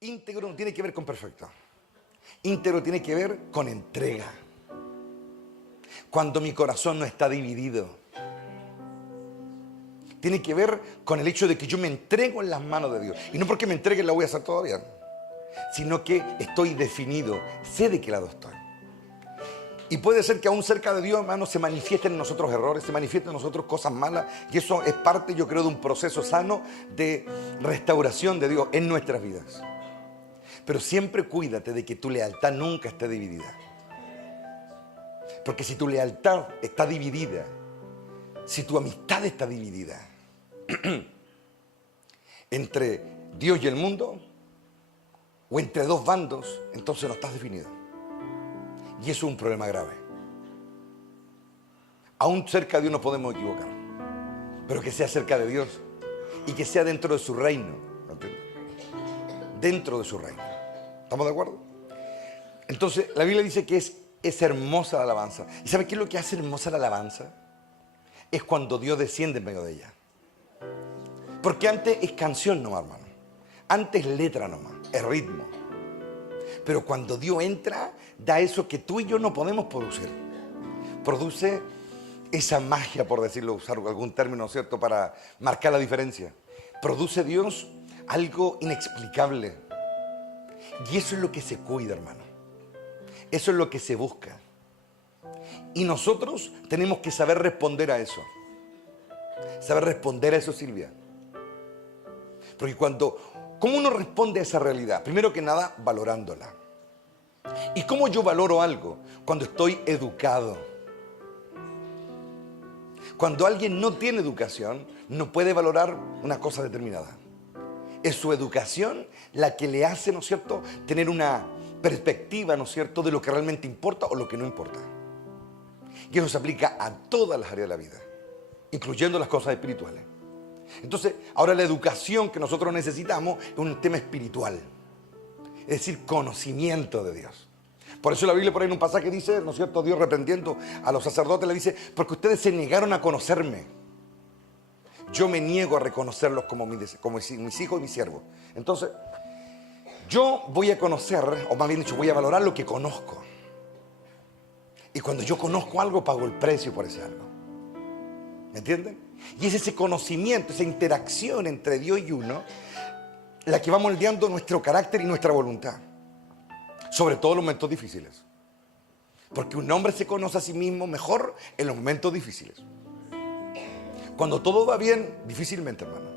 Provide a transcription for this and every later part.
Íntegro no tiene que ver con perfecto. Íntegro tiene que ver con entrega. Cuando mi corazón no está dividido. Tiene que ver con el hecho de que yo me entrego en las manos de Dios. Y no porque me entregue la voy a hacer todavía, sino que estoy definido. Sé de qué lado estoy. Y puede ser que aún cerca de Dios, hermano, se manifiesten en nosotros errores, se manifiesten en nosotros cosas malas. Y eso es parte, yo creo, de un proceso sano de restauración de Dios en nuestras vidas. Pero siempre cuídate de que tu lealtad nunca esté dividida. Porque si tu lealtad está dividida, si tu amistad está dividida entre Dios y el mundo, o entre dos bandos, entonces no estás definido. Y eso es un problema grave. Aún cerca de Dios nos podemos equivocar, pero que sea cerca de Dios y que sea dentro de su reino. ¿Entiendes? Dentro de su reino. ¿Estamos de acuerdo? Entonces, la Biblia dice que es hermosa la alabanza. ¿Y sabe qué es lo que hace hermosa la alabanza? Es cuando Dios desciende en medio de ella. Porque antes es canción nomás, hermano. Antes es letra nomás, es ritmo. Pero cuando Dios entra, da eso que tú y yo no podemos producir. Produce esa magia, por decirlo, usar algún término, ¿cierto?, para marcar la diferencia. Produce Dios algo inexplicable. Y eso es lo que se cuida, hermano. Eso es lo que se busca. Y nosotros tenemos que saber responder a eso. Saber responder a eso, Silvia. Porque ¿cómo uno responde a esa realidad? Primero que nada, valorándola. ¿Y cómo yo valoro algo? Cuando estoy educado. Cuando alguien no tiene educación, no puede valorar una cosa determinada. Es su educación la que le hace, ¿no es cierto?, tener una perspectiva, ¿no es cierto?, de lo que realmente importa o lo que no importa. Y eso se aplica a todas las áreas de la vida, incluyendo las cosas espirituales. Entonces, ahora la educación que nosotros necesitamos es un tema espiritual. Es decir, conocimiento de Dios. Por eso la Biblia por ahí en un pasaje dice, ¿no es cierto?, Dios reprendiendo a los sacerdotes le dice, porque ustedes se negaron a conocerme. Yo me niego a reconocerlos como mis hijos y mis siervos. Entonces, yo voy a conocer, o más bien dicho, voy a valorar lo que conozco. Y cuando yo conozco algo, pago el precio por ese algo. ¿Me entienden? Y es ese conocimiento, esa interacción entre Dios y uno, la que va moldeando nuestro carácter y nuestra voluntad. Sobre todo en los momentos difíciles. Porque un hombre se conoce a sí mismo mejor en los momentos difíciles. Cuando todo va bien, difícilmente, hermano.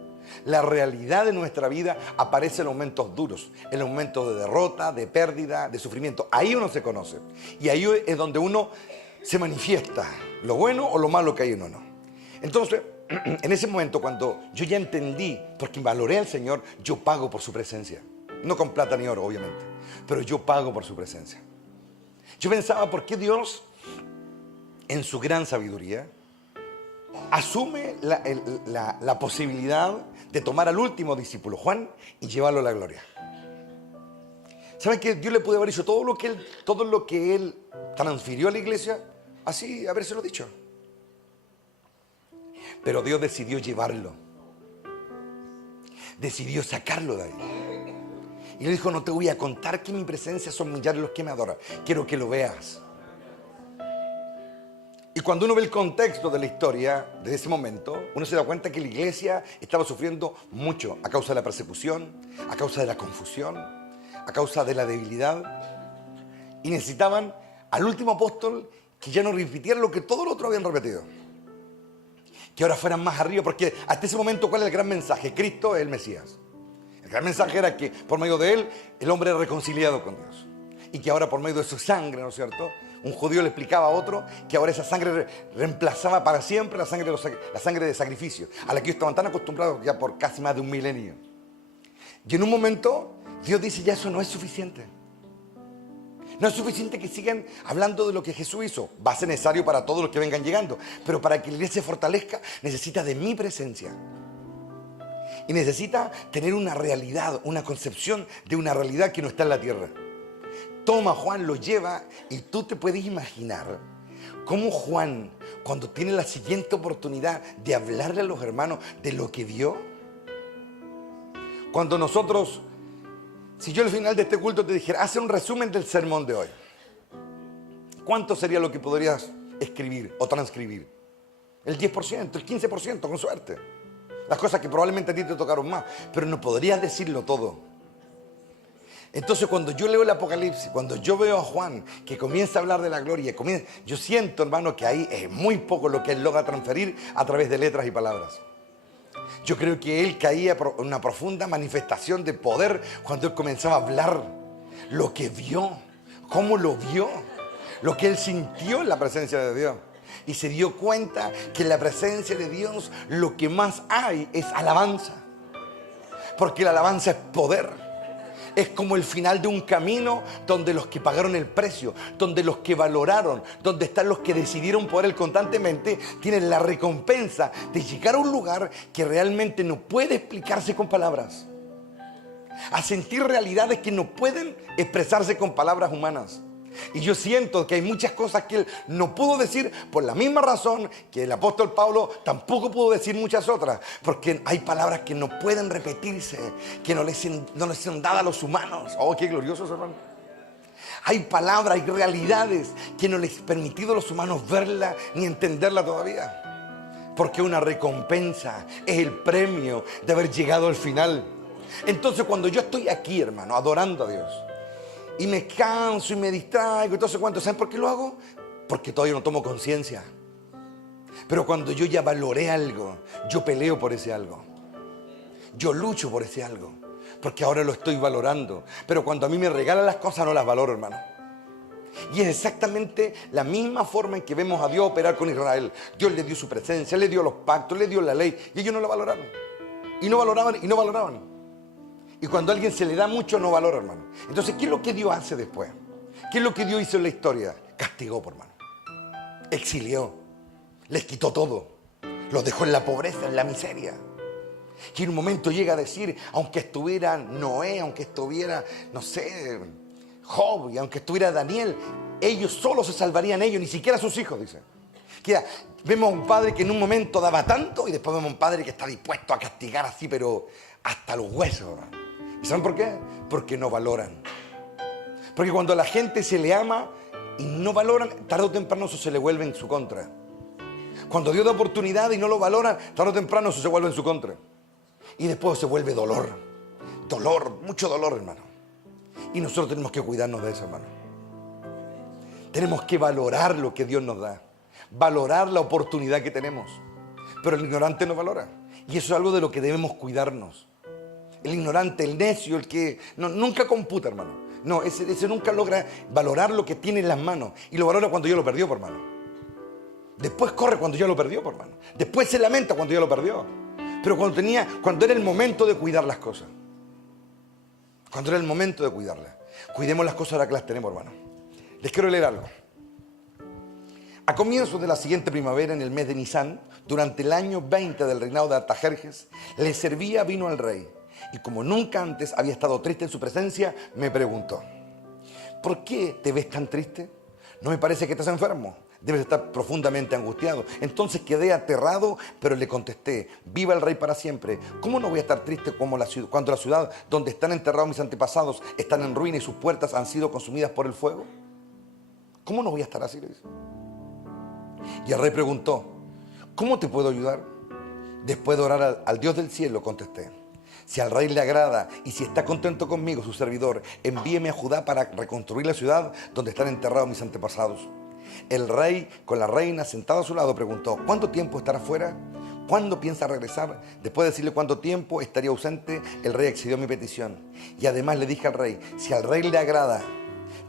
La realidad de nuestra vida aparece en los momentos duros, en los momentos de derrota, de pérdida, de sufrimiento. Ahí uno se conoce. Y ahí es donde uno se manifiesta lo bueno o lo malo que hay en uno. Entonces, en ese momento, cuando yo ya entendí, porque valoré al Señor, yo pago por su presencia. No con plata ni oro, obviamente, pero yo pago por su presencia. Yo pensaba, ¿por qué Dios, en su gran sabiduría, asume la posibilidad de tomar al último discípulo, Juan, y llevarlo a la gloria? ¿Saben que Dios le puede haber dicho todo lo que él transfirió a la iglesia? Así, habérselo dicho. Pero Dios decidió llevarlo. Decidió sacarlo de ahí. Y le dijo, no te voy a contar que en mi presencia son millares los que me adoran. Quiero que lo veas. Y cuando uno ve el contexto de la historia de ese momento, uno se da cuenta que la iglesia estaba sufriendo mucho a causa de la persecución, a causa de la confusión, a causa de la debilidad. Y necesitaban al último apóstol que ya no repitiera lo que todos los otros habían repetido. Que ahora fueran más arriba, porque hasta ese momento, ¿cuál es el gran mensaje? Cristo es el Mesías. El gran mensaje era que por medio de él, el hombre era reconciliado con Dios. Y que ahora por medio de su sangre, ¿no es cierto?, un judío le explicaba a otro que ahora esa sangre reemplazaba para siempre la sangre de sacrificio, a la que ellos estaban tan acostumbrados ya por casi más de un milenio. Y en un momento, Dios dice, ya eso no es suficiente. No es suficiente que sigan hablando de lo que Jesús hizo. Va a ser necesario para todos los que vengan llegando. Pero para que la iglesia se fortalezca, necesita de mi presencia. Y necesita tener una realidad, una concepción de una realidad que no está en la tierra. Toma, Juan lo lleva, y tú te puedes imaginar cómo Juan, cuando tiene la siguiente oportunidad de hablarle a los hermanos de lo que vio, cuando nosotros Si yo al final de este culto te dijera, haz un resumen del sermón de hoy, ¿cuánto sería lo que podrías escribir o transcribir? El 10%, el 15%, con suerte. Las cosas que probablemente a ti te tocaron más, pero no podrías decirlo todo. Entonces cuando yo leo el Apocalipsis, cuando yo veo a Juan que comienza a hablar de la gloria, yo siento, hermano, que ahí es muy poco lo que él logra transferir a través de letras y palabras. Yo creo que él caía en una profunda manifestación de poder cuando él comenzaba a hablar lo que vio, cómo lo vio, lo que él sintió en la presencia de Dios. Y se dio cuenta que en la presencia de Dios lo que más hay es alabanza. Porque la alabanza es poder. Es como el final de un camino donde los que pagaron el precio, donde los que valoraron, donde están los que decidieron por él constantemente, tienen la recompensa de llegar a un lugar que realmente no puede explicarse con palabras. A sentir realidades que no pueden expresarse con palabras humanas. Y yo siento que hay muchas cosas que él no pudo decir por la misma razón que el apóstol Pablo tampoco pudo decir muchas otras, porque hay palabras que no pueden repetirse, que no les son dadas a los humanos. Oh, qué gloriosos, hermano. Hay palabras, hay realidades que no les ha permitido a los humanos verla ni entenderla todavía, porque una recompensa es el premio de haber llegado al final. Entonces cuando yo estoy aquí, hermano, adorando a Dios, y me canso y me distraigo y todo eso cuánto, ¿saben por qué lo hago? Porque todavía no tomo conciencia. Pero cuando yo ya valoré algo, yo peleo por ese algo. Yo lucho por ese algo, porque ahora lo estoy valorando. Pero cuando a mí me regalan las cosas no las valoro, hermano. Y es exactamente la misma forma en que vemos a Dios operar con Israel. Dios le dio su presencia, le dio los pactos, le dio la ley, y ellos no la valoraron. Y no valoraban, y no valoraban. Y cuando a alguien se le da mucho, no valora, hermano. Entonces, ¿qué es lo que Dios hace después? ¿Qué es lo que Dios hizo en la historia? Castigó, por hermano. Exilió. Les quitó todo. Los dejó en la pobreza, en la miseria. Y en un momento llega a decir, aunque estuviera Noé, aunque estuviera, no sé, Job, y aunque estuviera Daniel, ellos solo se salvarían ellos, ni siquiera sus hijos, dice. Que vemos a un padre que en un momento daba tanto y después vemos a un padre que está dispuesto a castigar así, pero hasta los huesos, hermano. ¿Y saben por qué? Porque no valoran. Porque cuando a la gente se le ama y no valoran, tarde o temprano eso se le vuelve en su contra. Cuando Dios da oportunidad y no lo valoran, tarde o temprano eso se vuelve en su contra. Y después se vuelve dolor. Dolor, mucho dolor, hermano. Y nosotros tenemos que cuidarnos de eso, hermano. Tenemos que valorar lo que Dios nos da. Valorar la oportunidad que tenemos. Pero el ignorante no valora. Y eso es algo de lo que debemos cuidarnos. El ignorante, el necio, el que nunca computa, hermano. No, ese nunca logra valorar lo que tiene en las manos. Y lo valora cuando ya lo perdió, por hermano. Después corre cuando ya lo perdió, por hermano. Después se lamenta cuando ya lo perdió. Pero cuando era el momento de cuidar las cosas. Cuando era el momento de cuidarlas. Cuidemos las cosas ahora que las tenemos, hermano. Les quiero leer algo. A comienzos de la siguiente primavera, en el mes de Nisan, durante el año 20 del reinado de Artajerjes, le servía vino al rey. Y como nunca antes había estado triste en su presencia, me preguntó: ¿por qué te ves tan triste? ¿No me parece que estás enfermo? Debes estar profundamente angustiado. Entonces quedé aterrado, pero le contesté: viva el rey para siempre. ¿Cómo no voy a estar triste cuando la ciudad donde están enterrados mis antepasados están en ruina y sus puertas han sido consumidas por el fuego? ¿Cómo no voy a estar así? Le dice. Y el rey preguntó: ¿cómo te puedo ayudar? Después de orar al Dios del cielo, contesté: si al rey le agrada y si está contento conmigo, su servidor, envíeme a Judá para reconstruir la ciudad donde están enterrados mis antepasados. El rey, con la reina sentada a su lado, preguntó: ¿cuánto tiempo estará fuera? ¿Cuándo piensa regresar? Después de decirle cuánto tiempo estaría ausente, el rey accedió a mi petición. Y además le dije al rey: si al rey le agrada,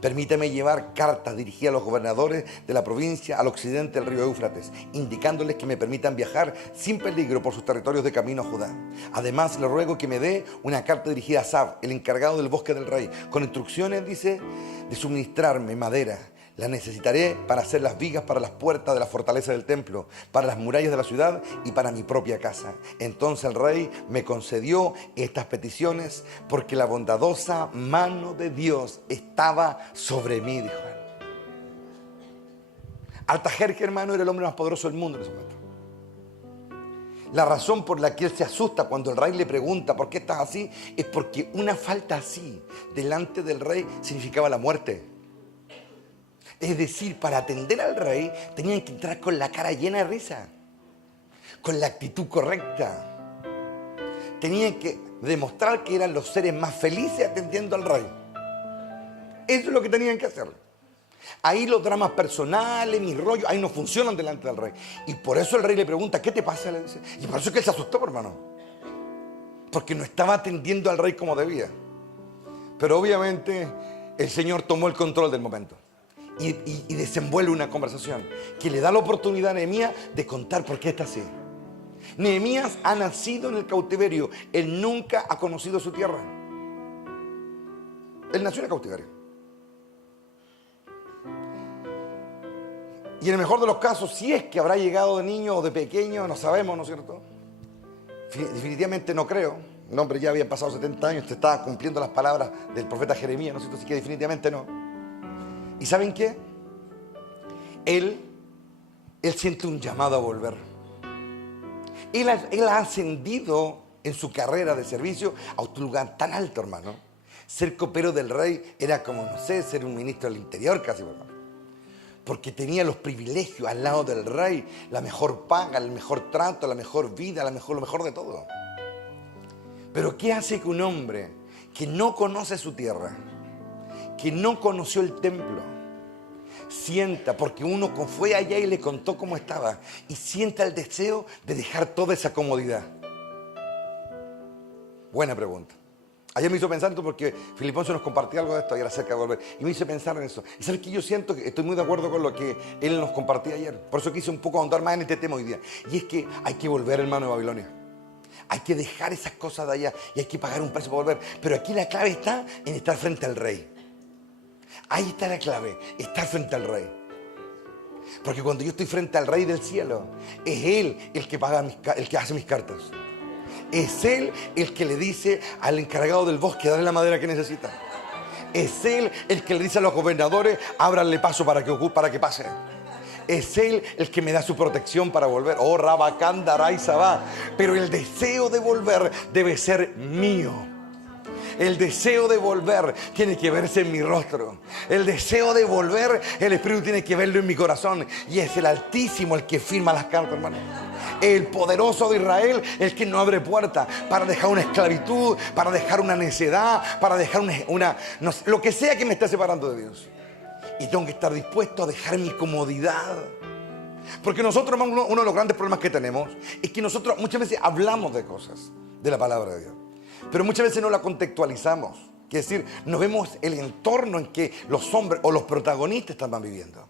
permítame llevar cartas dirigidas a los gobernadores de la provincia al occidente del río Éufrates, indicándoles que me permitan viajar sin peligro por sus territorios de camino a Judá. Además, le ruego que me dé una carta dirigida a Asaf, el encargado del bosque del rey, con instrucciones, dice, de suministrarme madera. La necesitaré para hacer las vigas para las puertas de la fortaleza del templo, para las murallas de la ciudad y para mi propia casa. Entonces el rey me concedió estas peticiones porque la bondadosa mano de Dios estaba sobre mí, dijo él. Artajerjes, hermano, era el hombre más poderoso del mundo en ese momento. La razón por la que él se asusta cuando el rey le pregunta ¿por qué estás así? Es porque una falta así delante del rey significaba la muerte. Es decir, para atender al rey tenían que entrar con la cara llena de risa, con la actitud correcta. Tenían que demostrar que eran los seres más felices atendiendo al rey. Eso es lo que tenían que hacer. Ahí los dramas personales, mis rollos, ahí no funcionan delante del rey. Y por eso el rey le pregunta, ¿qué te pasa? Le dice. Y por eso es que él se asustó, hermano. Porque no estaba atendiendo al rey como debía. Pero obviamente el Señor tomó el control del momento. Y desenvuelve una conversación que le da la oportunidad a Nehemías de contar por qué está así. Nehemías ha nacido en el cautiverio. Él nunca ha conocido su tierra. Él nació en el cautiverio. Y en el mejor de los casos, si es que habrá llegado de niño o de pequeño, no sabemos, ¿no es cierto? Definitivamente no creo. El hombre ya había pasado 70 años, te estaba cumpliendo las palabras del profeta Jeremías, ¿no es cierto? Así que definitivamente no. ¿Y saben qué? Él siente un llamado a volver. Él ha ascendido en su carrera de servicio a un lugar tan alto, hermano. Ser copero del rey era como, no sé, ser un ministro del interior casi, hermano. Porque tenía los privilegios al lado del rey, la mejor paga, el mejor trato, la mejor vida, lo mejor de todo. Pero ¿qué hace que un hombre que no conoce su tierra, que no conoció el templo, sienta, porque uno fue allá y le contó cómo estaba, y sienta el deseo de dejar toda esa comodidad? Buena pregunta. Ayer me hizo pensar esto porque Filiponcio nos compartía algo de esto ayer acerca de volver. Y me hizo pensar en eso. Y sabes que yo siento que estoy muy de acuerdo con lo que él nos compartía ayer. Por eso quise un poco ahondar más en este tema hoy día. Y es que hay que volver, hermano, de Babilonia. Hay que dejar esas cosas de allá y hay que pagar un precio para volver. Pero aquí la clave está en estar frente al rey. Ahí está la clave, estar frente al rey. Porque cuando yo estoy frente al rey del cielo, es él el que paga el que hace mis cartas. Es él el que le dice al encargado del bosque, dale la madera que necesita. Es él el que le dice a los gobernadores, ábranle paso para que pase. Es él el que me da su protección para volver. Oh, Rabacán, Daray, Sabá. Pero el deseo de volver debe ser mío. El deseo de volver tiene que verse en mi rostro. El deseo de volver, el Espíritu tiene que verlo en mi corazón. Y es el Altísimo el que firma las cartas, hermano. El poderoso de Israel, el que no abre puerta para dejar una esclavitud, para dejar una necedad, para dejar lo que sea que me esté separando de Dios. Y tengo que estar dispuesto a dejar mi comodidad. Porque nosotros, uno de los grandes problemas que tenemos es que nosotros muchas veces hablamos de cosas, de la palabra de Dios, pero muchas veces no la contextualizamos. Es decir, no vemos el entorno en que los hombres o los protagonistas estaban viviendo.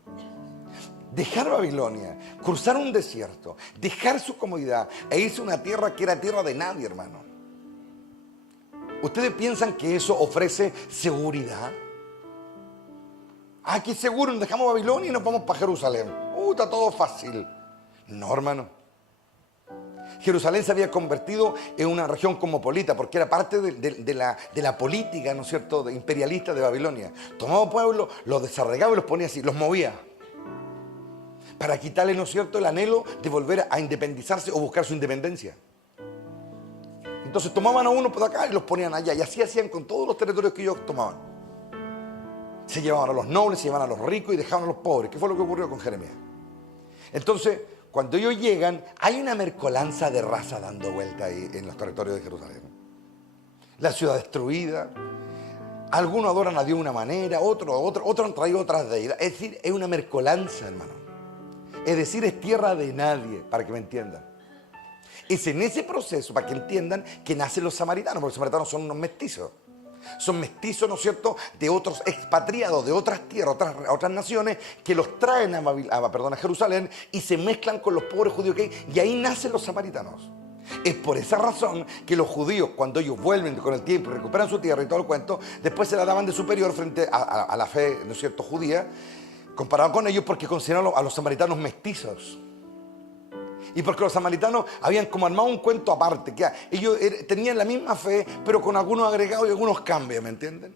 Dejar Babilonia, cruzar un desierto, dejar su comodidad e irse a una tierra que era tierra de nadie, hermano. ¿Ustedes piensan que eso ofrece seguridad? Ah, qué seguro, nos dejamos Babilonia y nos vamos para Jerusalén. Está todo fácil. No, hermano. Jerusalén se había convertido en una región cosmopolita porque era parte de la política, ¿no es cierto?, imperialista de Babilonia. Tomaba pueblos, los desarraigaba y los ponía así, los movía. Para quitarle, ¿no es cierto?, el anhelo de volver a independizarse o buscar su independencia. Entonces tomaban a uno por acá y los ponían allá. Y así hacían con todos los territorios que ellos tomaban. Se llevaban a los nobles, se llevaban a los ricos y dejaban a los pobres. ¿Qué fue lo que ocurrió con Jeremías? Entonces, cuando ellos llegan, hay una mezcolanza de raza dando vuelta ahí en los territorios de Jerusalén. La ciudad destruida. Algunos adoran a Dios de una manera, otros han traído otras deidades. Es decir, es una mezcolanza, hermano. Es decir, es tierra de nadie, para que me entiendan. Es en ese proceso, para que entiendan, que nacen los samaritanos, porque los samaritanos son unos mestizos. Son mestizos, ¿no es cierto?, de otros expatriados de otras tierras, otras naciones, que los traen a Jerusalén y se mezclan con los pobres judíos que hay, y ahí nacen los samaritanos. Es por esa razón que los judíos, cuando ellos vuelven con el tiempo y recuperan su tierra y todo el cuento, después se la daban de superior frente a la fe, ¿no es cierto?, judía, comparado con ellos, porque consideraban a los samaritanos mestizos. Y porque los samaritanos habían como armado un cuento aparte, que ellos tenían la misma fe, pero con algunos agregados y algunos cambios, ¿me entienden?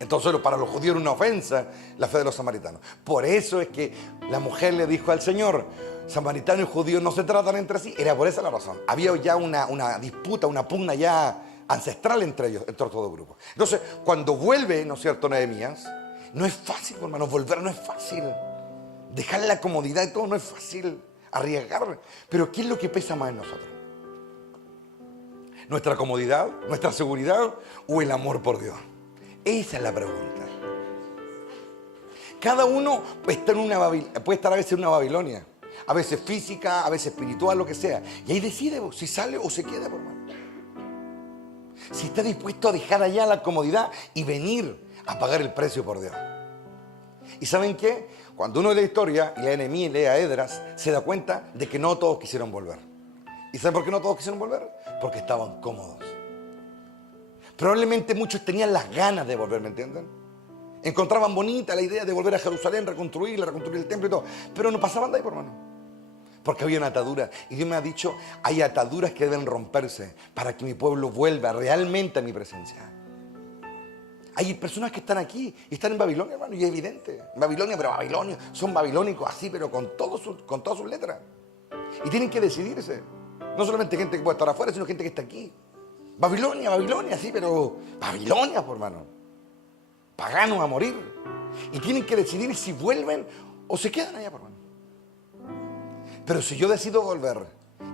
Entonces para los judíos era una ofensa la fe de los samaritanos. Por eso es que la mujer le dijo al Señor, samaritanos y judíos no se tratan entre sí, era por esa la razón. Había ya una disputa, una pugna ya ancestral entre ellos, entre todos los grupos. Entonces, cuando vuelve, ¿no es cierto?, Nehemías, no es fácil, hermanos, volver no es fácil. Dejar la comodidad y todo no es fácil, arriesgar. Pero ¿qué es lo que pesa más en nosotros? ¿Nuestra comodidad, nuestra seguridad o el amor por Dios? Esa es la pregunta. Cada uno puede estar a veces en una Babilonia, a veces física, a veces espiritual, lo que sea. Y ahí decide si sale o se queda, por hermano. Si está dispuesto a dejar allá la comodidad y venir a pagar el precio por Dios. ¿Y saben qué? Cuando uno lee la historia y lee a Nehemías y lee a Esdras, se da cuenta de que no todos quisieron volver. ¿Y saben por qué no todos quisieron volver? Porque estaban cómodos. Probablemente muchos tenían las ganas de volver, ¿me entienden? Encontraban bonita la idea de volver a Jerusalén, reconstruir el templo y todo. Pero no pasaban de ahí, por hermano. Porque había una atadura. Y Dios me ha dicho, hay ataduras que deben romperse para que mi pueblo vuelva realmente a mi presencia. Hay personas que están aquí y están en Babilonia, hermano, y es evidente. Babilonia, pero Babilonia, son babilónicos así, pero con todas sus letras. Y tienen que decidirse. No solamente gente que puede estar afuera, sino gente que está aquí. Babilonia, sí, pero Babilonia, por hermano. Paganos a morir. Y tienen que decidir si vuelven o se quedan allá, por hermano. Pero si yo decido volver,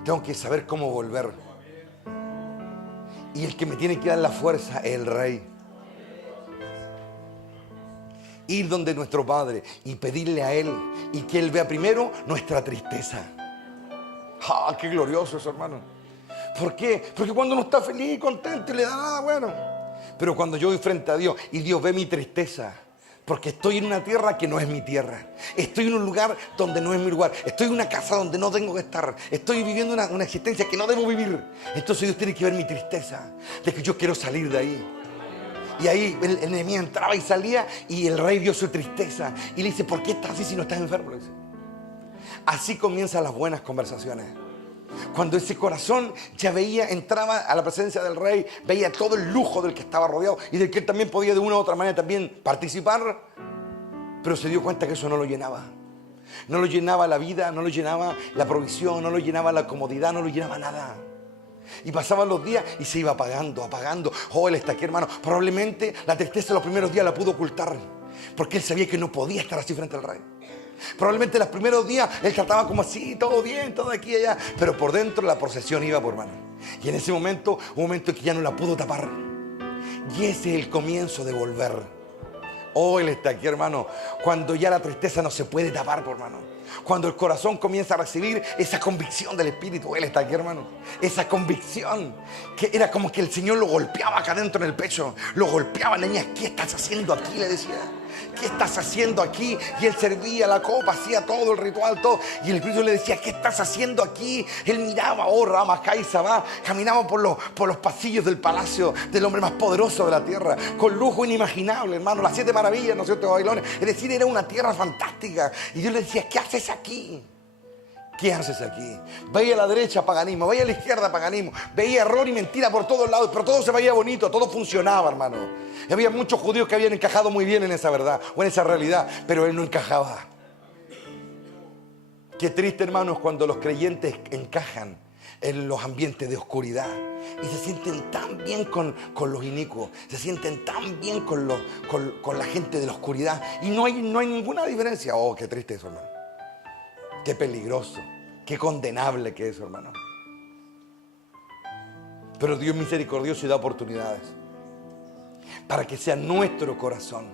tengo que saber cómo volver. Y el que me tiene que dar la fuerza es el Rey. Ir donde nuestro Padre y pedirle a Él y que Él vea primero nuestra tristeza. ¡Ah, qué glorioso eso, hermano! ¿Por qué? Porque cuando uno está feliz y contento y le da nada bueno. Pero cuando yo voy frente a Dios y Dios ve mi tristeza, porque estoy en una tierra que no es mi tierra. Estoy en un lugar donde no es mi lugar. Estoy en una casa donde no tengo que estar. Estoy viviendo una existencia que no debo vivir. Entonces Dios tiene que ver mi tristeza, de que yo quiero salir de ahí. Y ahí el enemigo entraba y salía y el rey vio su tristeza. Y le dice, ¿por qué estás así si no estás enfermo? Le dice. Así comienzan las buenas conversaciones. Cuando ese corazón ya entraba a la presencia del rey, veía todo el lujo del que estaba rodeado y del que él también podía de una u otra manera también participar, pero se dio cuenta que eso no lo llenaba. No lo llenaba la vida, no lo llenaba la provisión, no lo llenaba la comodidad, no lo llenaba nada. Y pasaban los días y se iba apagando. Oh, él está aquí, hermano. Probablemente la tristeza los primeros días la pudo ocultar, porque él sabía que no podía estar así frente al rey. Probablemente los primeros días él trataba como así, todo bien, todo aquí y allá, pero por dentro la procesión iba, por hermano. Y en ese momento, un momento en que ya no la pudo tapar. Y ese es el comienzo de volver. Oh, él está aquí, hermano. Cuando ya la tristeza no se puede tapar, por hermano. Cuando el corazón comienza a recibir esa convicción del Espíritu, él está aquí, hermano. Esa convicción que era como que el Señor lo golpeaba acá dentro en el pecho. Lo golpeaba, niña, ¿qué estás haciendo aquí? Le decía. ¿Qué estás haciendo aquí? Y él servía la copa, hacía todo el ritual, todo. Y el Espíritu le decía, ¿qué estás haciendo aquí? Él miraba, oh, Ramajá y Sabá, caminaba por los pasillos del palacio del hombre más poderoso de la tierra, con lujo inimaginable, hermano, las 7 maravillas, ¿no es cierto?, de Babilonia. Es decir, era una tierra fantástica. Y Dios le decía, ¿qué haces aquí? ¿Qué haces aquí? Veía a la derecha paganismo, veía a la izquierda paganismo, veía error y mentira por todos lados, pero todo se veía bonito, todo funcionaba, hermano. Y había muchos judíos que habían encajado muy bien en esa verdad o en esa realidad, pero él no encajaba. Qué triste, hermanos, cuando los creyentes encajan en los ambientes de oscuridad y se sienten tan bien con los inicuos, se sienten tan bien con la gente de la oscuridad y no hay ninguna diferencia. Oh, qué triste eso, hermano. Qué peligroso, qué condenable que es, hermano. Pero Dios es misericordioso y da oportunidades para que sea nuestro corazón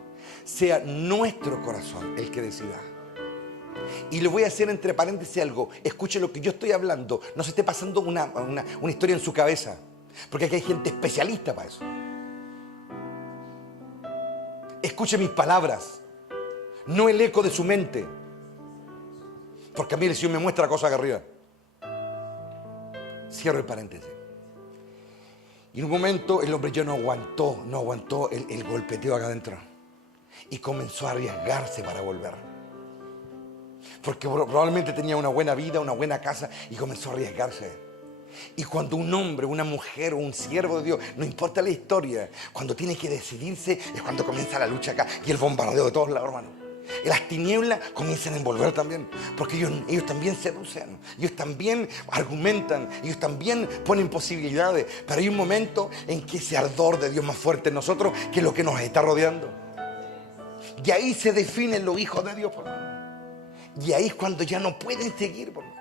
el que decida. Y le voy a hacer entre paréntesis algo. Escuche lo que yo estoy hablando. No se esté pasando una historia en su cabeza, porque aquí hay gente especialista para eso. Escuche mis palabras, no el eco de su mente. Porque a mí el Señor me muestra cosas acá arriba. Cierro el paréntesis. Y en un momento el hombre ya no aguantó el golpeteo acá adentro. Y comenzó a arriesgarse para volver. Porque probablemente tenía una buena vida, una buena casa, y comenzó a arriesgarse. Y cuando un hombre, una mujer o un siervo de Dios, no importa la historia, cuando tiene que decidirse, es cuando comienza la lucha acá y el bombardeo de todos lados, hermano. Las tinieblas comienzan a envolver también, porque ellos también seducen, ellos también argumentan, ellos también ponen posibilidades, pero hay un momento en que ese ardor de Dios más fuerte en nosotros que lo que nos está rodeando. Y ahí se definen los hijos de Dios, por favor. Y ahí es cuando ya no pueden seguir, por favor.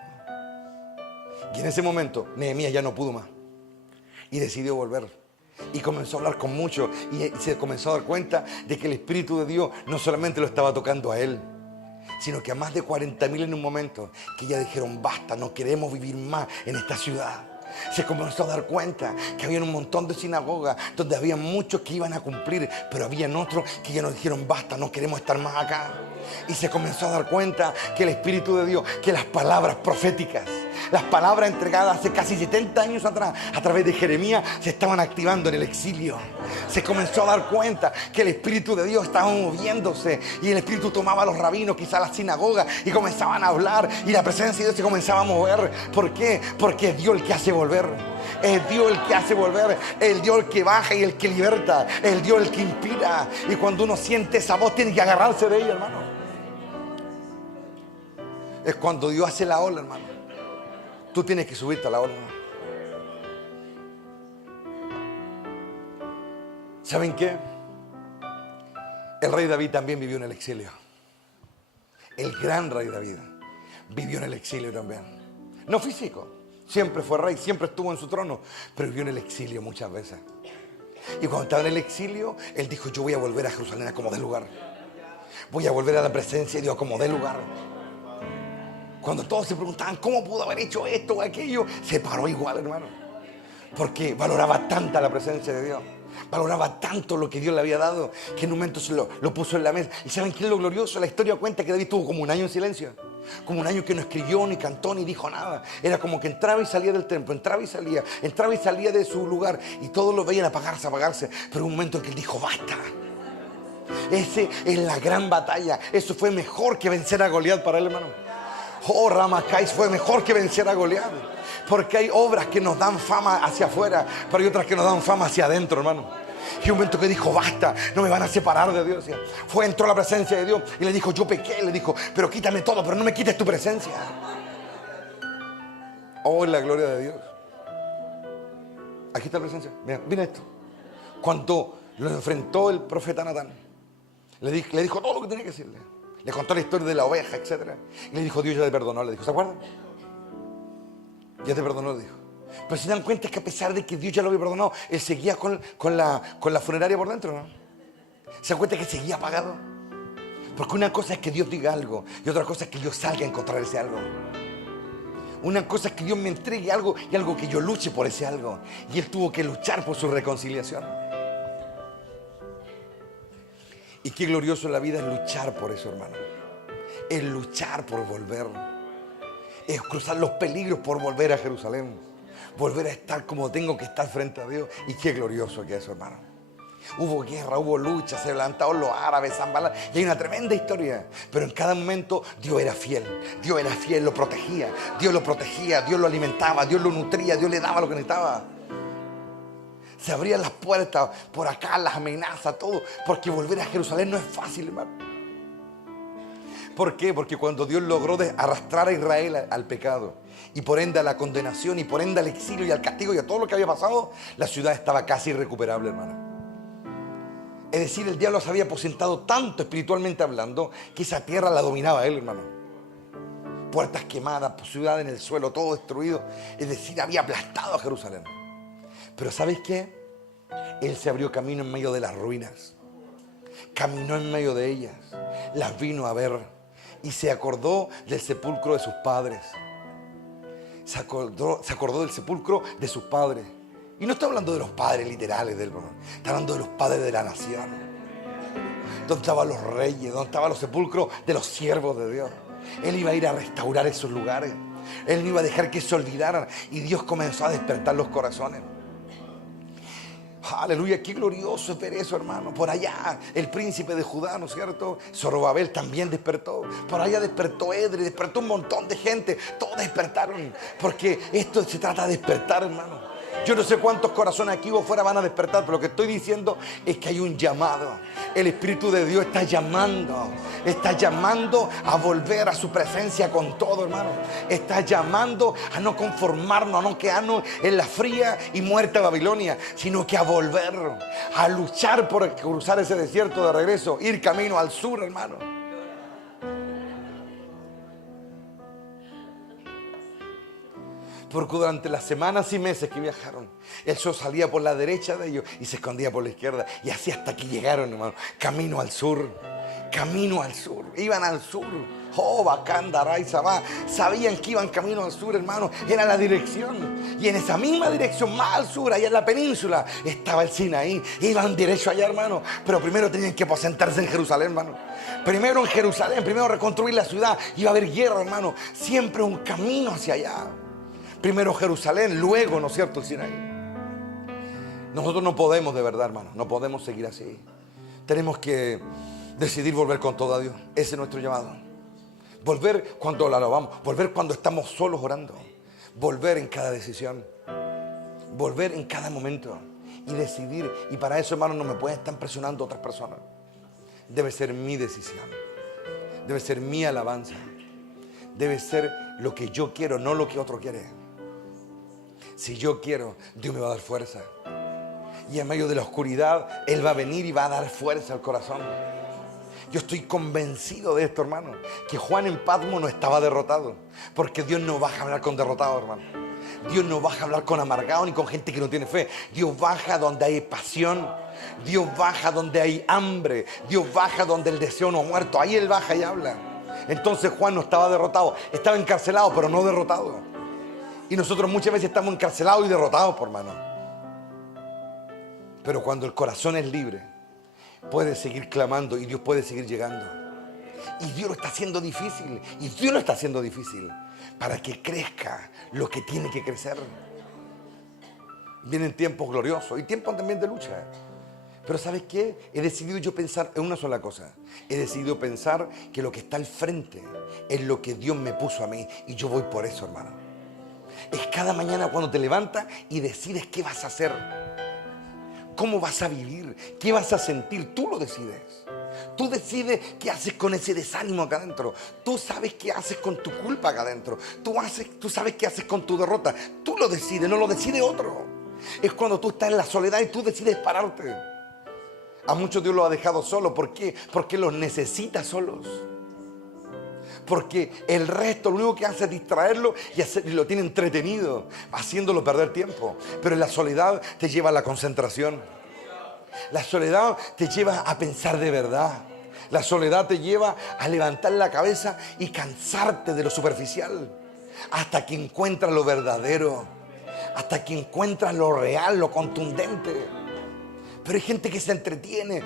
Y en ese momento Nehemías ya no pudo más y decidió volver. Y comenzó a hablar con muchos y se comenzó a dar cuenta de que el Espíritu de Dios no solamente lo estaba tocando a él, sino que a más de 40.000 en un momento, que ya dijeron basta, no queremos vivir más en esta ciudad. Se comenzó a dar cuenta que había un montón de sinagogas donde había muchos que iban a cumplir, pero habían otros que ya nos dijeron basta, no queremos estar más acá. Y se comenzó a dar cuenta que el Espíritu de Dios, que las palabras proféticas, las palabras entregadas hace casi 70 años atrás a través de Jeremías, se estaban activando en el exilio. Se comenzó a dar cuenta que el Espíritu de Dios estaba moviéndose y el Espíritu tomaba a los rabinos, quizás a las sinagogas, y comenzaban a hablar y la presencia de Dios se comenzaba a mover. ¿Por qué? Porque es Dios el que hace volver. Es Dios el que hace volver, el Dios el que baja y el que liberta, el Dios el que inspira. Y cuando uno siente esa voz tiene que agarrarse de ella, hermano. Es cuando Dios hace la ola, hermano. Tú tienes que subirte a la ola, hermano. ¿Saben qué? El rey David también vivió en el exilio. El gran rey David vivió en el exilio también. No físico, siempre fue rey, siempre estuvo en su trono, pero vivió en el exilio muchas veces. Y cuando estaba en el exilio, él dijo: yo voy a volver a Jerusalén a como dé lugar. Voy a volver a la presencia de Dios a como dé lugar. Cuando todos se preguntaban cómo pudo haber hecho esto o aquello, se paró igual, hermano. Porque valoraba tanta la presencia de Dios. Valoraba tanto lo que Dios le había dado, que en un momento se lo puso en la mesa. ¿Y saben qué es lo glorioso? La historia cuenta que David tuvo como un año en silencio. Como un año que no escribió, ni cantó, ni dijo nada. Era como que entraba y salía del templo, entraba y salía de su lugar. Y todos lo veían apagarse. Pero un momento en que él dijo: basta. Ese es la gran batalla. Eso fue mejor que vencer a Goliat para él, hermano. Oh, Ramakais, fue mejor que vencer a Goliat. Porque hay obras que nos dan fama hacia afuera, pero hay otras que nos dan fama hacia adentro, hermano. Y un momento que dijo: basta, no me van a separar de Dios. Entró a la presencia de Dios y le dijo: yo pequé. Le dijo: pero quítame todo, pero no me quites tu presencia. Oh, la gloria de Dios. Aquí está la presencia. Mira esto. Cuando lo enfrentó el profeta Natán, le dijo todo lo que tenía que decirle. Le contó la historia de la oveja, etc. Y le dijo: Dios ya te perdonó. Le dijo: ¿se acuerdan? Ya te perdonó, le dijo. Pero se dan cuenta que a pesar de que Dios ya lo había perdonado, él seguía con la funeraria por dentro, ¿no? Se dan cuenta que seguía apagado. Porque una cosa es que Dios diga algo y otra cosa es que yo salga a encontrar ese algo. Una cosa es que Dios me entregue algo y algo que yo luche por ese algo. Y él tuvo que luchar por su reconciliación. Y qué glorioso en la vida es luchar por eso, hermano. Es luchar por volver. Es cruzar los peligros por volver a Jerusalén. Volver a estar como tengo que estar frente a Dios. Y qué glorioso que es eso, hermano. Hubo guerra, hubo lucha, se levantaron los árabes, Sanballat, y hay una tremenda historia. Pero en cada momento Dios era fiel. Dios era fiel, lo protegía. Dios lo alimentaba, Dios lo nutría, Dios le daba lo que necesitaba. Se abrían las puertas por acá, las amenazas, todo. Porque volver a Jerusalén no es fácil, hermano. ¿Por qué? Porque cuando Dios logró arrastrar a Israel al pecado y por ende a la condenación y por ende al exilio y al castigo y a todo lo que había pasado, la ciudad estaba casi irrecuperable, hermano. Es decir, el diablo se había aposentado tanto espiritualmente hablando que esa tierra la dominaba él, hermano. Puertas quemadas, ciudad en el suelo, todo destruido. Es decir, había aplastado a Jerusalén. Pero ¿sabes qué? Él se abrió camino en medio de las ruinas. Caminó en medio de ellas. Las vino a ver. Y se acordó del sepulcro de sus padres. Se acordó del sepulcro de sus padres. Y no está hablando de los padres literales del hermano. Está hablando de los padres de la nación. Donde estaban los reyes, donde estaban los sepulcros de los siervos de Dios. Él iba a ir a restaurar esos lugares. Él no iba a dejar que se olvidaran. Y Dios comenzó a despertar los corazones. Aleluya, qué glorioso es ver eso, hermano. Por allá el príncipe de Judá, ¿no es cierto? Zorobabel también despertó. Por allá despertó Edri, despertó un montón de gente. Todos despertaron. Porque esto se trata de despertar, hermano. Yo no sé cuántos corazones aquí o fuera van a despertar, pero lo que estoy diciendo es que hay un llamado. El Espíritu de Dios está llamando a volver a su presencia con todo, hermano. Está llamando a no conformarnos, a no quedarnos en la fría y muerta Babilonia, sino que a volver, a luchar por cruzar ese desierto de regreso, ir camino al sur, hermano. Porque durante las semanas y meses que viajaron, el sol salía por la derecha de ellos y se escondía por la izquierda. Y así hasta que llegaron, hermano, camino al sur. Camino al sur. Iban al sur. Oh, bacán, Daray, Sabá. Sabían que iban camino al sur, hermano. Era la dirección. Y en esa misma dirección, más al sur, allá en la península, estaba el Sinaí. Iban derecho allá, hermano. Pero primero tenían que aposentarse en Jerusalén, hermano. Primero en Jerusalén, primero reconstruir la ciudad. Iba a haber guerra, hermano. Siempre un camino hacia allá. Primero Jerusalén, luego, ¿no es cierto?, el Sinaí. Nosotros no podemos, de verdad, hermano, no podemos seguir así. Tenemos que decidir volver con todo a Dios. Ese es nuestro llamado. Volver cuando la alabamos, volver cuando estamos solos orando, volver en cada decisión, volver en cada momento y decidir. Y para eso, hermano, no me pueden estar presionando otras personas. Debe ser mi decisión, debe ser mi alabanza, debe ser lo que yo quiero, no lo que otro quiere. Si yo quiero, Dios me va a dar fuerza. Y en medio de la oscuridad, Él va a venir y va a dar fuerza al corazón. Yo estoy convencido de esto, hermano, que Juan en Patmos no estaba derrotado. Porque Dios no baja a hablar con derrotados, hermano. Dios no baja a hablar con amargados ni con gente que no tiene fe. Dios baja donde hay pasión. Dios baja donde hay hambre. Dios baja donde el deseo no ha muerto. Ahí Él baja y habla. Entonces Juan no estaba derrotado. Estaba encarcelado, pero no derrotado. Y nosotros muchas veces estamos encarcelados y derrotados, por hermano. Pero cuando el corazón es libre, puede seguir clamando y Dios puede seguir llegando. Y Dios lo está haciendo difícil. Y Dios lo está haciendo difícil para que crezca lo que tiene que crecer. Vienen tiempos gloriosos y tiempos también de lucha. Pero ¿sabes qué? He decidido yo pensar en una sola cosa. He decidido pensar que lo que está al frente es lo que Dios me puso a mí. Y yo voy por eso, hermano. Es cada mañana cuando te levantas y decides qué vas a hacer, cómo vas a vivir, qué vas a sentir. Tú lo decides. Tú decides qué haces con ese desánimo acá adentro. Tú sabes qué haces con tu culpa acá adentro. Tú sabes qué haces con tu derrota. Tú lo decides, no lo decide otro. Es cuando tú estás en la soledad y tú decides pararte. A muchos Dios los ha dejado solos. ¿Por qué? Porque los necesita solos. Porque el resto lo único que hace es distraerlo y lo tiene entretenido, haciéndolo perder tiempo. Pero la soledad te lleva a la concentración. La soledad te lleva a pensar de verdad. La soledad te lleva a levantar la cabeza y cansarte de lo superficial. Hasta que encuentras lo verdadero. Hasta que encuentras lo real, lo contundente. Pero hay gente que se entretiene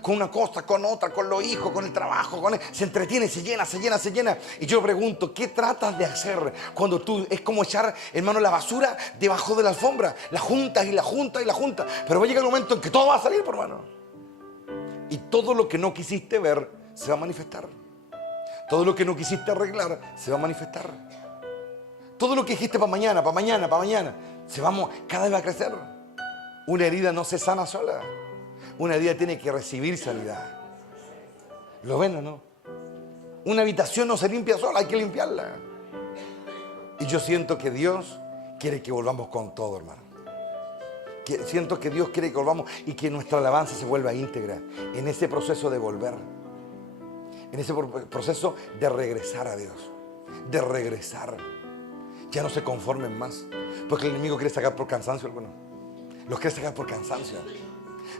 con una cosa, con otra, con los hijos, con el trabajo, se entretiene, se llena. Y yo pregunto, ¿qué tratas de hacer cuando tú, es como echar, hermano, la basura debajo de la alfombra? La juntas y la juntas y la juntas. Pero va a llegar un momento en que todo va a salir, hermano. Y todo lo que no quisiste ver se va a manifestar. Todo lo que no quisiste arreglar se va a manifestar. Todo lo que dijiste para mañana, cada vez va a crecer. Una herida no se sana sola. Una herida tiene que recibir sanidad. ¿Lo ven o no? Una habitación no se limpia sola, hay que limpiarla. Y yo siento que Dios quiere que volvamos con todo, hermano. Siento que Dios quiere que volvamos y que nuestra alabanza se vuelva íntegra en ese proceso de volver. En ese proceso de regresar a Dios. De regresar. Ya no se conformen más. Porque el enemigo quiere sacar por cansancio alguno. Los quiere sacar por cansancio.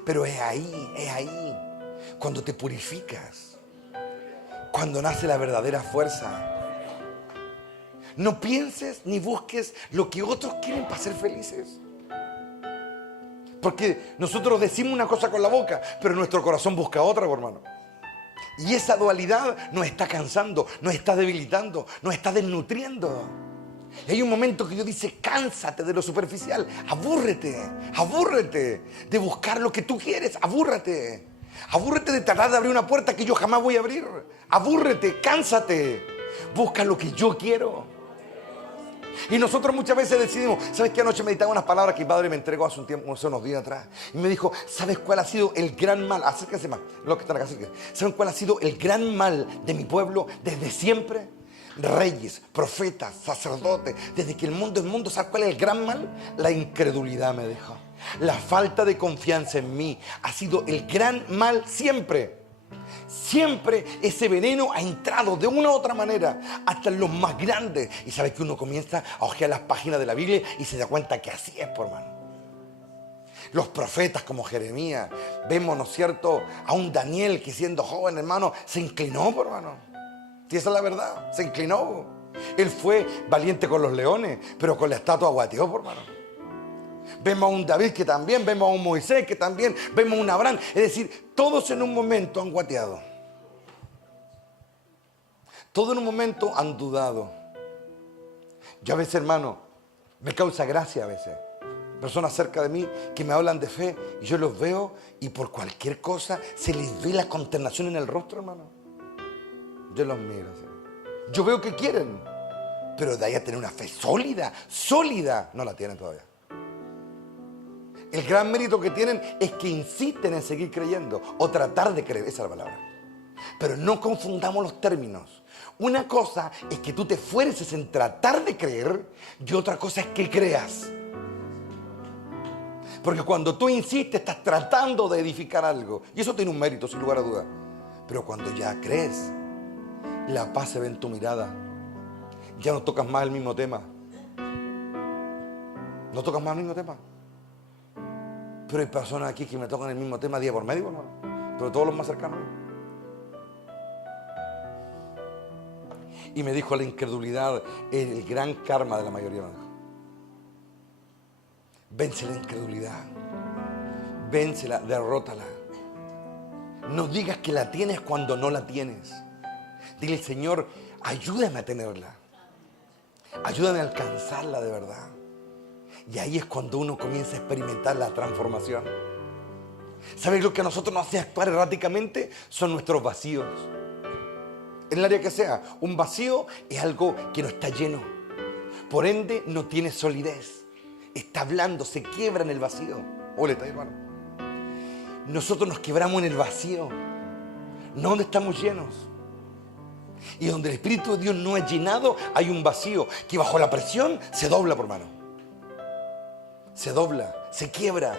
Pero es ahí, cuando te purificas, cuando nace la verdadera fuerza. No pienses ni busques lo que otros quieren para ser felices. Porque nosotros decimos una cosa con la boca, pero nuestro corazón busca otra, hermano. Y esa dualidad nos está cansando, nos está debilitando, nos está desnutriendo. Y hay un momento que Dios dice, cánsate de lo superficial, abúrrete de buscar lo que tú quieres, abúrrete de tratar de abrir una puerta que yo jamás voy a abrir, abúrrete, cánsate, busca lo que yo quiero. Y nosotros muchas veces decidimos, ¿sabes qué? Anoche meditaba unas palabras que mi padre me entregó hace un tiempo, hace unos días atrás. Y me dijo, ¿sabes cuál ha sido el gran mal? Acérquense más, los que están acá, acérquense. ¿Saben cuál ha sido el gran mal de mi pueblo desde siempre? Reyes, profetas, sacerdotes, desde que el mundo, ¿sabe cuál es el gran mal? La incredulidad, me dijo. La falta de confianza en mí ha sido el gran mal siempre. Siempre ese veneno ha entrado de una u otra manera hasta en los más grandes. Y sabe que uno comienza a hojear las páginas de la Biblia y se da cuenta que así es, por hermano. Los profetas como Jeremías, vemos, ¿no es cierto?, a un Daniel que siendo joven, hermano, se inclinó, por hermano. Si esa es la verdad, se inclinó. Él fue valiente con los leones, pero con la estatua guateó, por hermano. Vemos a un David que también, vemos a un Moisés que también, vemos a un Abraham. Es decir, todos en un momento han guateado. Todos en un momento han dudado. Yo a veces, hermano, me causa gracia a veces. Personas cerca de mí que me hablan de fe y yo los veo y por cualquier cosa se les ve la consternación en el rostro, hermano. Yo los miro, ¿sí? Yo veo que quieren, pero de ahí a tener una fe sólida, no la tienen todavía. El gran mérito que tienen es que insisten en seguir creyendo o tratar de creer, esa es la palabra. Pero no confundamos los términos. Una cosa es que tú te esfuerces en tratar de creer y otra cosa es que creas. Porque cuando tú insistes estás tratando de edificar algo y eso tiene un mérito sin lugar a duda. Pero cuando ya crees, la paz se ve en tu mirada. Ya no tocas más el mismo tema. No tocas más el mismo tema. Pero hay personas aquí que me tocan el mismo tema día por medio, hermano. Pero todos los más cercanos. Y me dijo, la incredulidad es el gran karma de la mayoría. Vence la incredulidad. Vénsela, derrótala. No digas que la tienes cuando no la tienes. Dile, Señor, ayúdame a tenerla. Ayúdame a alcanzarla de verdad. Y ahí es cuando uno comienza a experimentar la transformación. ¿Sabes lo que a nosotros nos hace actuar erráticamente? Son nuestros vacíos. En el área que sea, un vacío es algo que no está lleno. Por ende, no tiene solidez. Está hablando, se quiebra en el vacío. Hola, ¿está ahí, hermano? Nosotros nos quebramos en el vacío, no donde estamos llenos. Y donde el Espíritu de Dios no ha llenado, hay un vacío que bajo la presión se dobla, por hermano. Se dobla, se quiebra.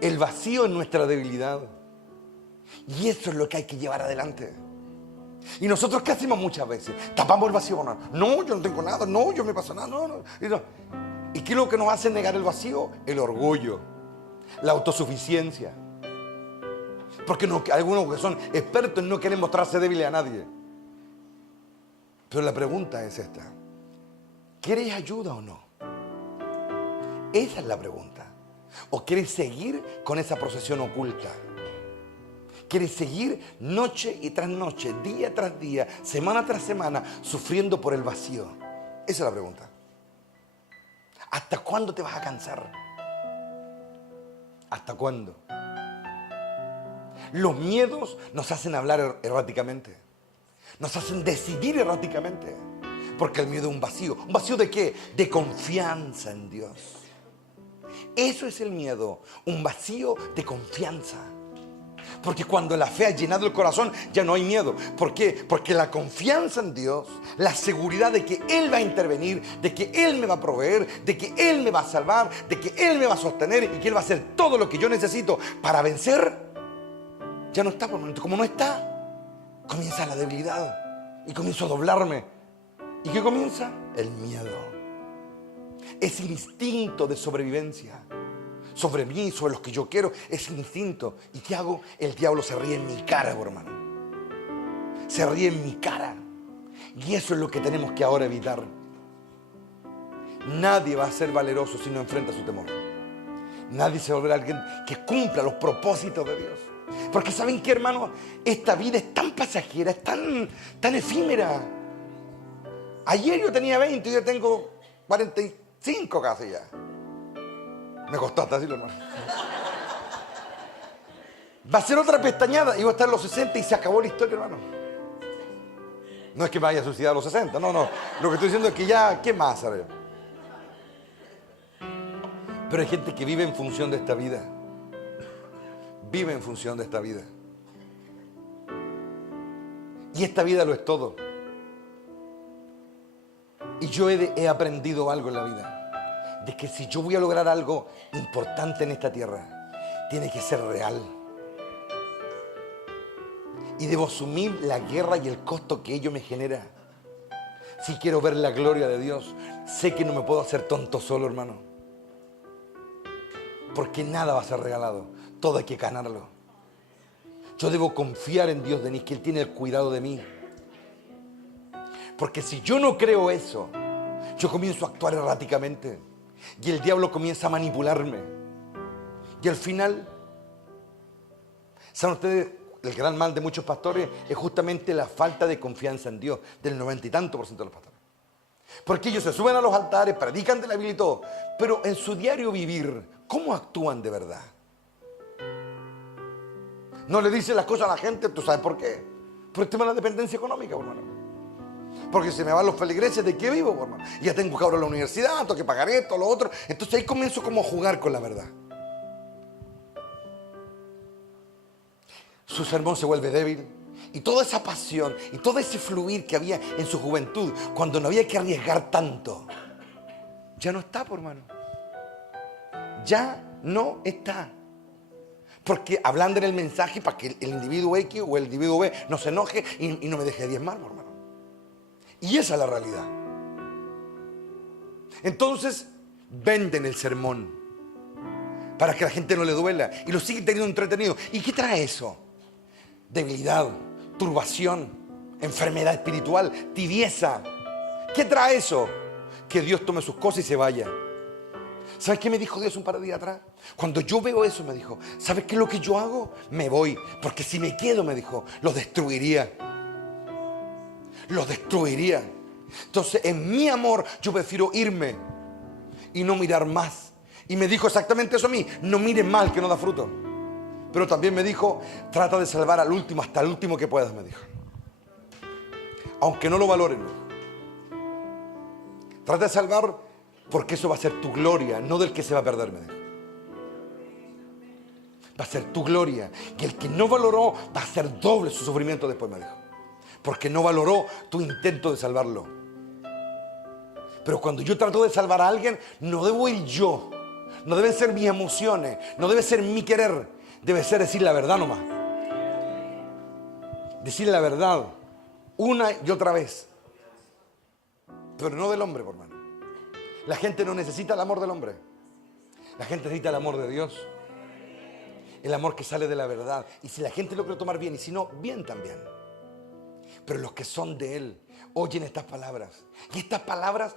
El vacío es nuestra debilidad. Y eso es lo que hay que llevar adelante. Y nosotros, ¿qué hacemos muchas veces? Tapamos el vacío. No, yo no tengo nada. No, yo me paso nada. No. ¿Y qué es lo que nos hace negar el vacío? El orgullo, la autosuficiencia. Porque algunos que son expertos no quieren mostrarse débiles a nadie. Pero la pregunta es esta. ¿Quieres ayuda o no? Esa es la pregunta. ¿O quieres seguir con esa procesión oculta? ¿Quieres seguir noche y tras noche, día tras día, semana tras semana, sufriendo por el vacío? Esa es la pregunta. ¿Hasta cuándo te vas a cansar? ¿Hasta cuándo? Los miedos nos hacen hablar erráticamente. Nos hacen decidir erráticamente. Porque el miedo es un vacío. ¿Un vacío de qué? De confianza en Dios. Eso es el miedo. Un vacío de confianza. Porque cuando la fe ha llenado el corazón, ya no hay miedo. ¿Por qué? Porque la confianza en Dios, la seguridad de que Él va a intervenir, de que Él me va a proveer, de que Él me va a salvar, de que Él me va a sostener y que Él va a hacer todo lo que yo necesito para vencer, ya no está por momento. Como no está, comienza la debilidad y comienzo a doblarme. ¿Y qué comienza? El miedo. Ese instinto de sobrevivencia. Sobre mí, sobre los que yo quiero, ese instinto. ¿Y qué hago? El diablo se ríe en mi cara, hermano. Se ríe en mi cara. Y eso es lo que tenemos que ahora evitar. Nadie va a ser valeroso si no enfrenta su temor. Nadie se volverá alguien que cumpla los propósitos de Dios. Porque ¿saben qué, hermano? Esta vida es tan pasajera, es tan efímera. Ayer yo tenía 20 y yo tengo 45 casi ya. Me costó hasta decirlo, hermano. Va a ser otra pestañada y voy a estar en los 60 y se acabó la historia, hermano. No es que me vaya a suicidar a los 60, no. Lo que estoy diciendo es que ya, ¿qué más, ¿sabes? Pero hay gente que vive en función de esta vida. Vive en función de esta vida. Y esta vida lo es todo. Y yo he aprendido algo en la vida. De que si yo voy a lograr algo importante en esta tierra, tiene que ser real. Y debo asumir la guerra y el costo que ello me genera. Si quiero ver la gloria de Dios, sé que no me puedo hacer tonto solo, hermano. Porque nada va a ser regalado. Todo hay que ganarlo. Yo debo confiar en Dios, Denise, que Él tiene el cuidado de mí. Porque si yo no creo eso, yo comienzo a actuar erráticamente. Y el diablo comienza a manipularme. Y al final, ¿saben ustedes? El gran mal de muchos pastores es justamente la falta de confianza en Dios, del 90 y tanto % de los pastores. Porque ellos se suben a los altares, predican de la Biblia y todo, pero en su diario vivir, ¿cómo actúan de verdad? No le dicen las cosas a la gente, ¿tú sabes por qué? Por el tema de la dependencia económica, hermano. Porque se me van los feligreses, ¿de qué vivo, hermano? Ya tengo que ahora la universidad, tengo que pagar esto, lo otro. Entonces ahí comienzo como a jugar con la verdad. Su sermón se vuelve débil. Y toda esa pasión y todo ese fluir que había en su juventud, cuando no había que arriesgar tanto, ya no está, por hermano. Ya no está. Porque hablando en el mensaje para que el individuo X o el individuo B no se enoje y no me deje diezmar, por hermano. Y esa es la realidad. Entonces, venden el sermón para que a la gente no le duela y lo siguen teniendo entretenido. ¿Y qué trae eso? Debilidad, turbación, enfermedad espiritual, tibieza. ¿Qué trae eso? Que Dios tome sus cosas y se vaya. ¿Sabes qué me dijo Dios un par de días atrás? Cuando yo veo eso me dijo, ¿sabes qué es lo que yo hago? Me voy, porque si me quedo, me dijo, los destruiría. Los destruiría. Entonces en mi amor yo prefiero irme y no mirar más. Y me dijo exactamente eso a mí, no mires mal que no da fruto. Pero también me dijo, trata de salvar al último, hasta el último que puedas, me dijo. Aunque no lo valoren, me dijo. Trata de salvar porque eso va a ser tu gloria, no del que se va a perder, me dijo. Va a ser tu gloria. Y el que no valoró va a ser doble su sufrimiento después, me dijo. Porque no valoró tu intento de salvarlo. Pero cuando yo trato de salvar a alguien, no debo ir yo. No deben ser mis emociones, no debe ser mi querer. Debe ser decir la verdad nomás. Decir la verdad una y otra vez. Pero no del hombre, por hermano. La gente no necesita el amor del hombre. La gente necesita el amor de Dios. El amor que sale de la verdad. Y si la gente lo quiere tomar bien, y si no, bien también. Pero los que son de Él oyen estas palabras. Y estas palabras,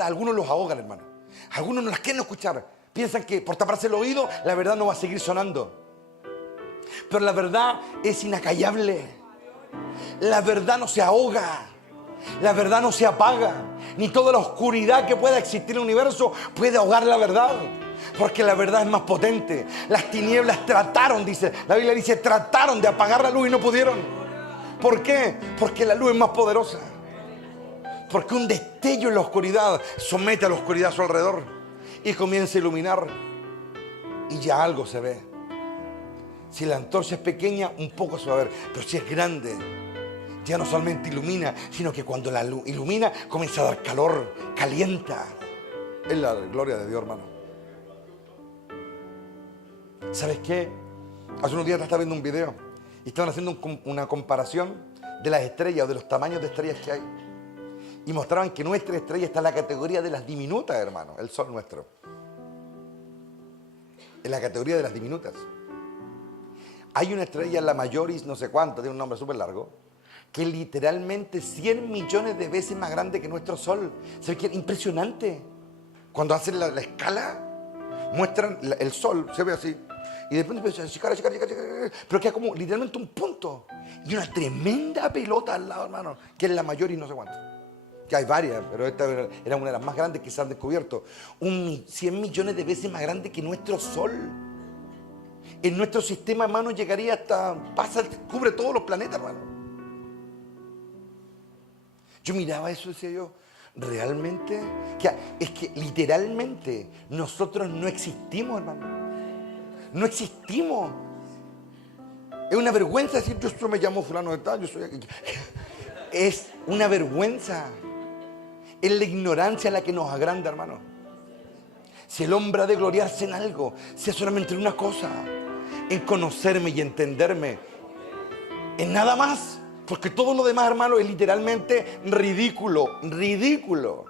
algunos los ahogan, hermano. Algunos no las quieren escuchar. Piensan que por taparse el oído, la verdad no va a seguir sonando. Pero la verdad es inacallable. La verdad no se ahoga. La verdad no se apaga. Ni toda la oscuridad que pueda existir en el universo puede ahogar la verdad. Porque la verdad es más potente. Las tinieblas trataron, dice, la Biblia dice, trataron de apagar la luz y no pudieron. ¿Por qué? Porque la luz es más poderosa. Porque un destello en la oscuridad somete a la oscuridad a su alrededor. Y comienza a iluminar. Y ya algo se ve. Si la antorcha es pequeña, un poco se va a ver. Pero si es grande, ya no solamente ilumina, sino que cuando la ilumina, comienza a dar calor, calienta. Es la gloria de Dios, hermano. ¿Sabes qué? Hace unos días estaba viendo un video y estaban haciendo una comparación de las estrellas o de los tamaños de estrellas que hay. Y mostraban que nuestra estrella está en la categoría de las diminutas, hermano. El sol nuestro. En la categoría de las diminutas. Hay una estrella, la Majoris, no sé cuánto, tiene un nombre súper largo, que es literalmente 100 millones de veces más grande que nuestro sol. ¿Sabes qué? Impresionante. Cuando hacen la escala, muestran el sol, se ve así. Y de pronto empieza a chicar, pero queda como literalmente un punto. Y una tremenda pelota al lado, hermano, que es la Majoris, no sé cuánto. Que hay varias, pero esta era una de las más grandes que se han descubierto. 100 millones de veces más grande que nuestro sol. En nuestro sistema, hermano, llegaría hasta... cubre todos los planetas, hermano. Yo miraba eso y decía yo, realmente, es que literalmente nosotros no existimos, hermano. No existimos. Es una vergüenza decir, yo me llamo fulano de tal, yo soy aquí. Es una vergüenza. Es la ignorancia la que nos agranda, hermano. Si el hombre ha de gloriarse en algo, sea solamente en una cosa, en conocerme y entenderme, en nada más. Porque todo lo demás, hermano, es literalmente ridículo, ridículo.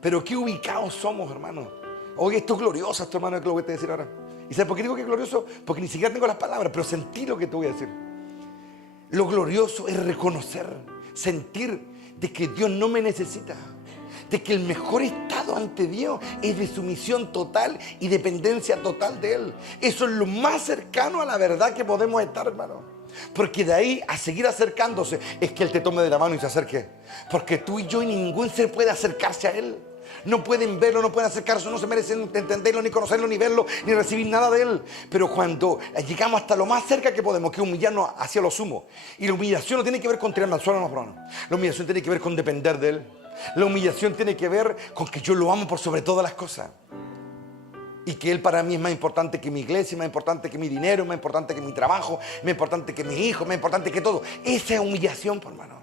Pero qué ubicados somos, hermano. Oye, esto es glorioso, esto, hermano, es lo que te voy a decir ahora. ¿Y sabes por qué digo que es glorioso? Porque ni siquiera tengo las palabras, pero sentí lo que te voy a decir. Lo glorioso es reconocer, sentir de que Dios no me necesita. De que el mejor estado ante Dios es de sumisión total y dependencia total de Él. Eso es lo más cercano a la verdad que podemos estar, hermano. Porque de ahí a seguir acercándose es que Él te tome de la mano y se acerque. Porque tú y yo y ningún ser puede acercarse a Él. No pueden verlo, no pueden acercarse, no se merecen entenderlo, ni conocerlo, ni verlo, ni recibir nada de Él. Pero cuando llegamos hasta lo más cerca que podemos, que es humillarnos hacia lo sumo. Y la humillación no tiene que ver con tirarme al suelo, no. La humillación tiene que ver con depender de Él. La humillación tiene que ver con que yo lo amo por sobre todas las cosas. Y que Él para mí es más importante que mi iglesia, más importante que mi dinero, más importante que mi trabajo, más importante que mi hijo, más importante que todo. Esa es humillación, por hermano.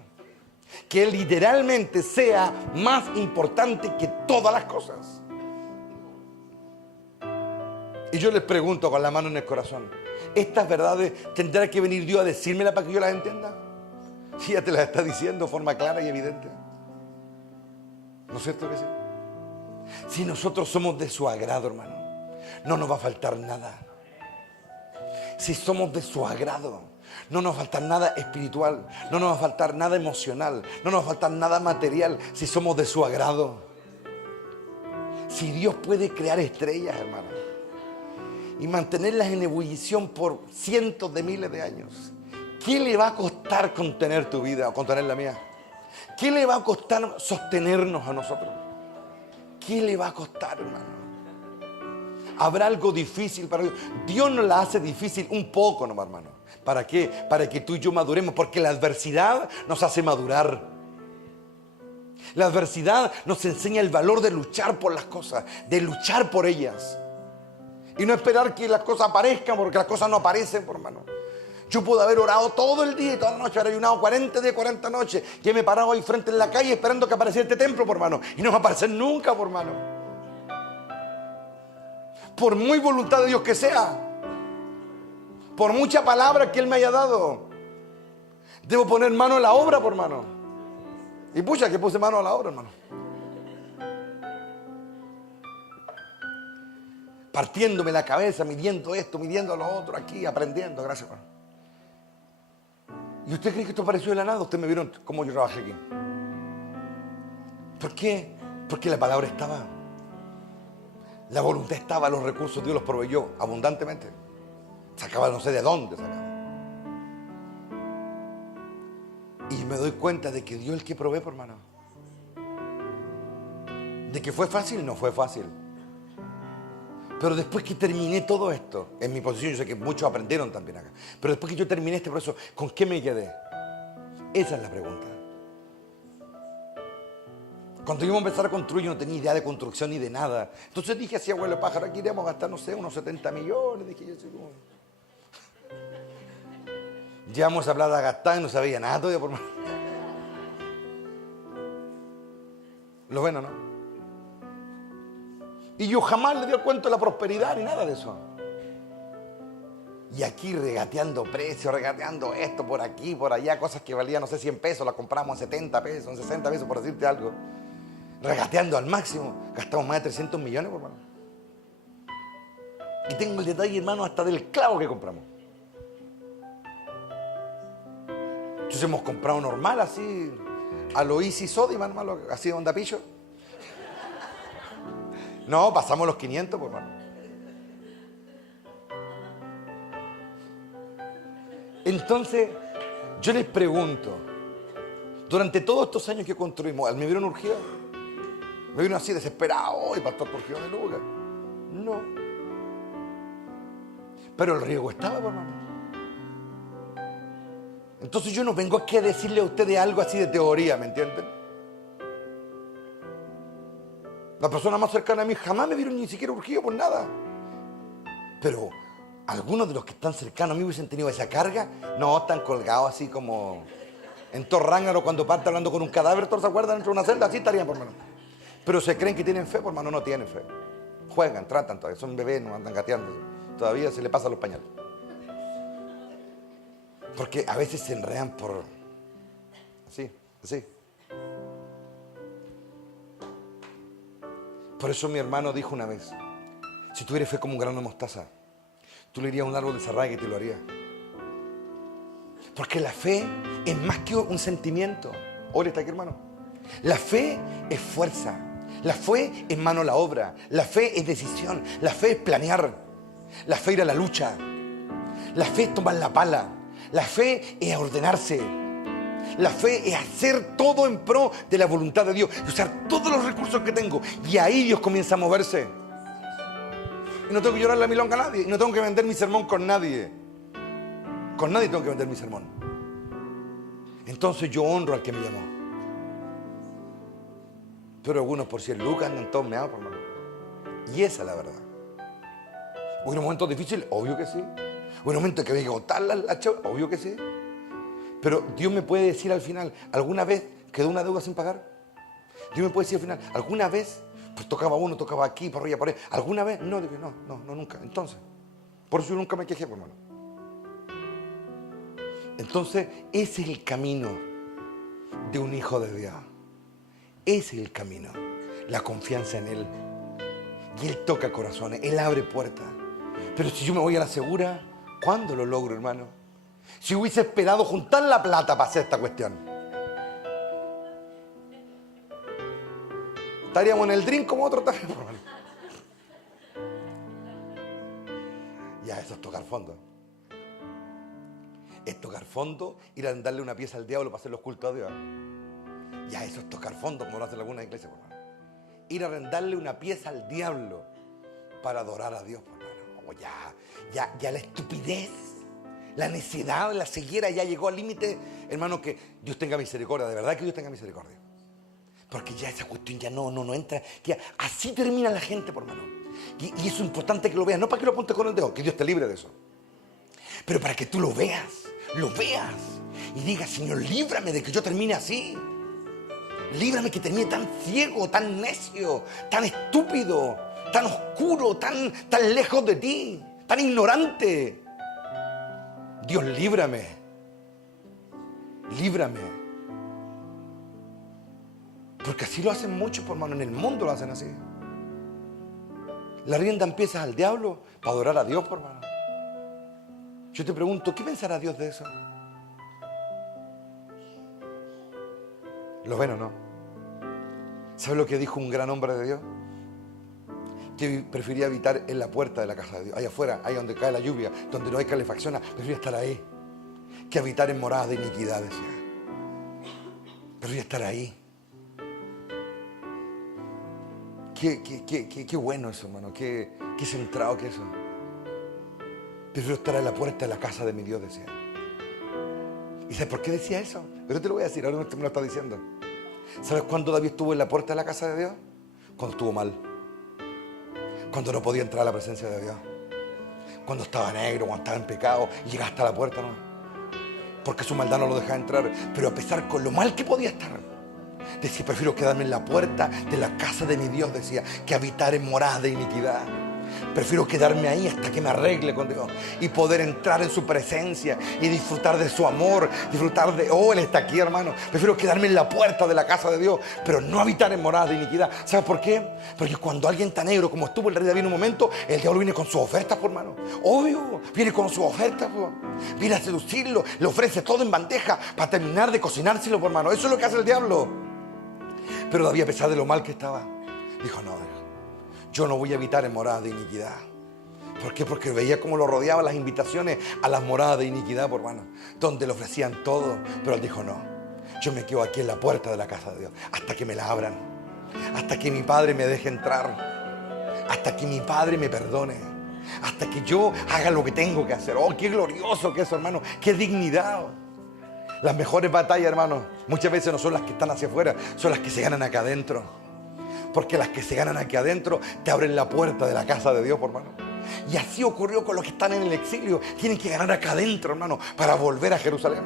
Que Él literalmente sea más importante que todas las cosas. Y yo les pregunto con la mano en el corazón, ¿estas verdades tendrá que venir Dios a decírmelas para que yo las entienda? Si ya te las está diciendo de forma clara y evidente. ¿No es cierto que sí? Si nosotros somos de su agrado, hermano, no nos va a faltar nada. Si somos de su agrado, no nos va a faltar nada espiritual, no nos va a faltar nada emocional, no nos va a faltar nada material, si somos de su agrado. Si Dios puede crear estrellas, hermano, y mantenerlas en ebullición por cientos de miles de años, ¿qué le va a costar contener tu vida o contener la mía? ¿Qué le va a costar sostenernos a nosotros? ¿Qué le va a costar, hermano? ¿Habrá algo difícil para Dios? Dios nos la hace difícil un poco nomás, hermano. ¿Para qué? Para que tú y yo maduremos, porque la adversidad nos hace madurar. La adversidad nos enseña el valor de luchar por las cosas, de luchar por ellas. Y no esperar que las cosas aparezcan, porque las cosas no aparecen, por hermano. Yo puedo haber orado todo el día y toda la noche, haber ayunado 40 días, 40 noches, que me he parado ahí frente en la calle esperando que apareciera este templo, por hermano. Y no va a aparecer nunca, por hermano. Por muy voluntad de Dios que sea, por mucha palabra que Él me haya dado, debo poner mano a la obra, por hermano. Y pucha, que puse mano a la obra, hermano. Partiéndome la cabeza, midiendo esto, midiendo lo otro, aquí, aprendiendo, gracias, hermano. ¿Y usted cree que esto apareció de la nada? Ustedes me vieron cómo yo trabajé aquí. ¿Por qué? Porque la palabra estaba. La voluntad estaba, los recursos Dios los proveyó abundantemente. Sacaba no sé de dónde sacaba. Y me doy cuenta de que Dios es el que provee, por hermano. De que fue fácil, no fue fácil. Pero después que terminé todo esto, en mi posición, yo sé que muchos aprendieron también acá, pero después que yo terminé este proceso, ¿con qué me quedé? Esa es la pregunta. Cuando íbamos a empezar a construir, yo no tenía idea de construcción ni de nada. Entonces dije así, abuelo pájaro, aquí iremos a gastar, no sé, unos 70 millones. Dije yo así como... Llevamos a plata a gastar y no sabía nada todavía por más. Lo bueno, ¿no? Y yo jamás le di cuenta de la prosperidad ni nada de eso. Y aquí regateando precios, regateando esto por aquí, por allá, cosas que valían, no sé, 100 pesos, las compramos a 70 pesos, en 60 pesos, por decirte algo. Regateando al máximo, gastamos más de 300 millones, por hermano. Y tengo el detalle, hermano, hasta del clavo que compramos. Entonces hemos comprado normal, así, a lo Easy Sodium, hermano, así de onda pillo. No, pasamos los 500, por hermano. Entonces, yo les pregunto, durante todos estos años que construimos, ¿me vieron urgido? ¿Me vieron así desesperado? ¡Ay, pastor, por qué de lugar! No. Pero el riesgo estaba, por hermano. Entonces yo no vengo aquí a decirle a ustedes algo así de teoría, ¿me entienden? La persona más cercana a mí jamás me vieron ni siquiera urgido por nada. Pero algunos de los que están cercanos a mí hubiesen tenido esa carga. No, están colgados así como en Thor Ragnarok cuando parte hablando con un cadáver. ¿Todos se acuerdan? Dentro de una celda, así estarían, por mano. Pero se creen que tienen fe, por mano, no tienen fe. Juegan, tratan todavía, son bebés, no andan gateando. Todavía se le pasan los pañales. Porque a veces se enredan por... así, así. Por eso mi hermano dijo una vez, si tuvieras fe como un grano de mostaza, tú le irías a un árbol de zarraga y te lo harías. Porque la fe es más que un sentimiento. Hola, ¿está aquí, hermano? La fe es fuerza. La fe es mano a la obra. La fe es decisión. La fe es planear. La fe es ir a la lucha. La fe es tomar la pala. La fe es ordenarse. La fe es hacer todo en pro de la voluntad de Dios y usar todos los recursos que tengo. Y ahí Dios comienza a moverse. Y no tengo que llorar la milonga a nadie. Y no tengo que vender mi sermón con nadie. Con nadie tengo que vender mi sermón. Entonces yo honro al que me llamó. Pero algunos por 100 lucas andan todos meados, por mano. Y esa es la verdad. ¿Hubo momentos difíciles? Obvio que sí. ¿Hubo momentos que había que botar la chava? Obvio que sí. Pero Dios me puede decir al final, ¿alguna vez quedó una deuda sin pagar? Dios me puede decir al final, ¿alguna vez? Pues tocaba uno, tocaba aquí, por arriba, por ahí. ¿Alguna vez? No, dije, no, nunca. Entonces, por eso yo nunca me quejé, por hermano. Entonces, ese es el camino de un hijo de Dios. Ese es el camino. La confianza en Él. Y Él toca corazones, Él abre puertas. Pero si yo me voy a la segura, ¿cuándo lo logro, hermano? Si hubiese esperado juntar la plata para hacer esta cuestión, estaríamos en el drink como otro también. Ya, eso es tocar fondo. Es tocar fondo, ir a darle una pieza al diablo para hacer los cultos a Dios. Ya, eso es tocar fondo, como lo hacen algunas iglesias, por hermano. Ir a darle una pieza al diablo para adorar a Dios, por hermano. Oh, ya la estupidez, la necedad, la ceguera ya llegó al límite. Hermano, que Dios tenga misericordia, de verdad que Dios tenga misericordia. Porque ya esa cuestión ya no entra. Que así termina la gente, por hermano. Y eso es importante que lo veas, no para que lo apuntes con el dedo, que Dios te libre de eso. Pero para que tú lo veas y digas, Señor, líbrame de que yo termine así. Líbrame que termine tan ciego, tan necio, tan estúpido, tan oscuro, tan lejos de ti, tan ignorante. Dios, líbrame. Porque así lo hacen muchos, por hermano, en el mundo lo hacen así. La rienda empieza al diablo para adorar a Dios, por hermano. Yo te pregunto, ¿qué pensará Dios de eso? ¿Lo ven o no? ¿Sabes lo que dijo un gran hombre de Dios? Que prefería habitar en la puerta de la casa de Dios, allá afuera, ahí donde cae la lluvia, donde no hay calefacción, prefería estar ahí, que habitar en moradas de iniquidad, decía. Prefería estar ahí. Qué bueno eso, hermano, qué centrado que eso. Prefiero estar en la puerta de la casa de mi Dios, decía. ¿Y sabes por qué decía eso? Pero te lo voy a decir, ahora me lo está diciendo. ¿Sabes cuándo David estuvo en la puerta de la casa de Dios? Cuando estuvo mal. Cuando no podía entrar a la presencia de Dios. Cuando estaba negro, cuando estaba en pecado, y llegaba hasta la puerta, ¿no? Porque su maldad no lo dejaba entrar. Pero a pesar con lo mal que podía estar, decía, prefiero quedarme en la puerta de la casa de mi Dios, decía, que habitar en moradas de iniquidad. Prefiero quedarme ahí hasta que me arregle con Dios y poder entrar en su presencia y disfrutar de su amor, disfrutar de, oh, Él está aquí, hermano. Prefiero quedarme en la puerta de la casa de Dios, pero no habitar en moradas de iniquidad. ¿Sabes por qué? Porque cuando alguien está negro, como estuvo el rey David en un momento, el diablo viene con sus ofertas, por hermano. Obvio, viene con sus ofertas, por. Viene a seducirlo, le ofrece todo en bandeja para terminar de cocinárselo, por hermano. Eso es lo que hace el diablo. Pero David, a pesar de lo mal que estaba, dijo, no, yo no voy a habitar en moradas de iniquidad. ¿Por qué? Porque veía cómo lo rodeaban las invitaciones a las moradas de iniquidad, por hermano, donde le ofrecían todo. Pero él dijo, no, yo me quedo aquí en la puerta de la casa de Dios hasta que me la abran, hasta que mi Padre me deje entrar, hasta que mi Padre me perdone, hasta que yo haga lo que tengo que hacer. Oh, qué glorioso que es, hermano, qué dignidad. Las mejores batallas, hermano, muchas veces no son las que están hacia afuera, son las que se ganan acá adentro. Porque las que se ganan aquí adentro te abren la puerta de la casa de Dios, hermano. Y así ocurrió con los que están en el exilio. Tienen que ganar acá adentro, hermano, para volver a Jerusalén.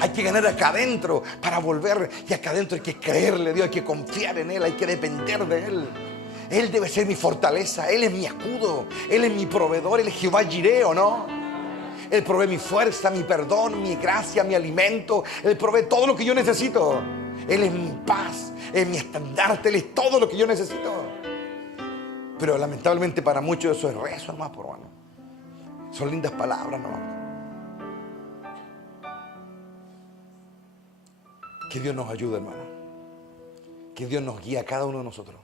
Hay que ganar acá adentro para volver. Y acá adentro hay que creerle a Dios, hay que confiar en Él, hay que depender de Él. Él debe ser mi fortaleza, Él es mi escudo, Él es mi proveedor, Él es Jehová Jireh, ¿o no? Él provee mi fuerza, mi perdón, mi gracia, mi alimento. Él provee todo lo que yo necesito. Él es mi paz, es mi estandarte, Él es todo lo que yo necesito. Pero lamentablemente para muchos eso es rezo nomás, por hermano. Son lindas palabras nomás. Que Dios nos ayude, hermano. Que Dios nos guíe a cada uno de nosotros.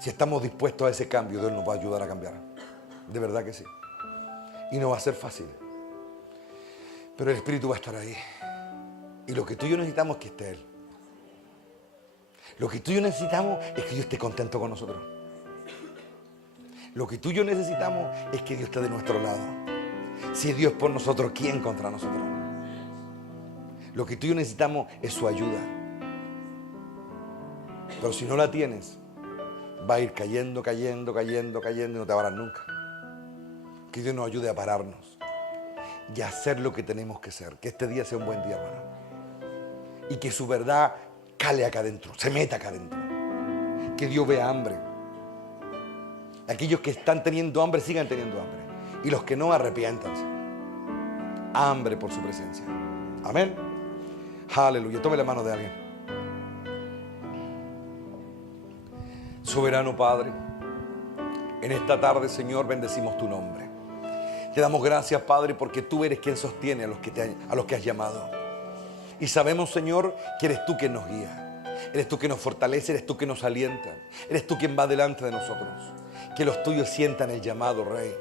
Si estamos dispuestos a ese cambio, Dios nos va a ayudar a cambiar. De verdad que sí. Y no va a ser fácil. Pero el Espíritu va a estar ahí. Y lo que tú y yo necesitamos es que esté Él. Lo que tú y yo necesitamos es que Dios esté contento con nosotros. Lo que tú y yo necesitamos es que Dios esté de nuestro lado. Si Dios es por nosotros, ¿quién contra nosotros? Lo que tú y yo necesitamos es su ayuda. Pero si no la tienes, va a ir cayendo, cayendo, cayendo, cayendo y no te paras nunca. Que Dios nos ayude a pararnos y a hacer lo que tenemos que hacer. Que este día sea un buen día, hermano. Y que su verdad cale acá adentro, se meta acá adentro. Que Dios vea hambre. Aquellos que están teniendo hambre, sigan teniendo hambre. Y los que no, arrepiéntanse. Hambre por su presencia. Amén. Aleluya. Tome la mano de alguien. Soberano Padre, en esta tarde, Señor, bendecimos tu nombre. Te damos gracias, Padre, porque tú eres quien sostiene a los que has llamado. Y sabemos, Señor, que eres tú quien nos guía. Eres tú quien nos fortalece, eres tú quien nos alienta. Eres tú quien va delante de nosotros. Que los tuyos sientan el llamado, Rey.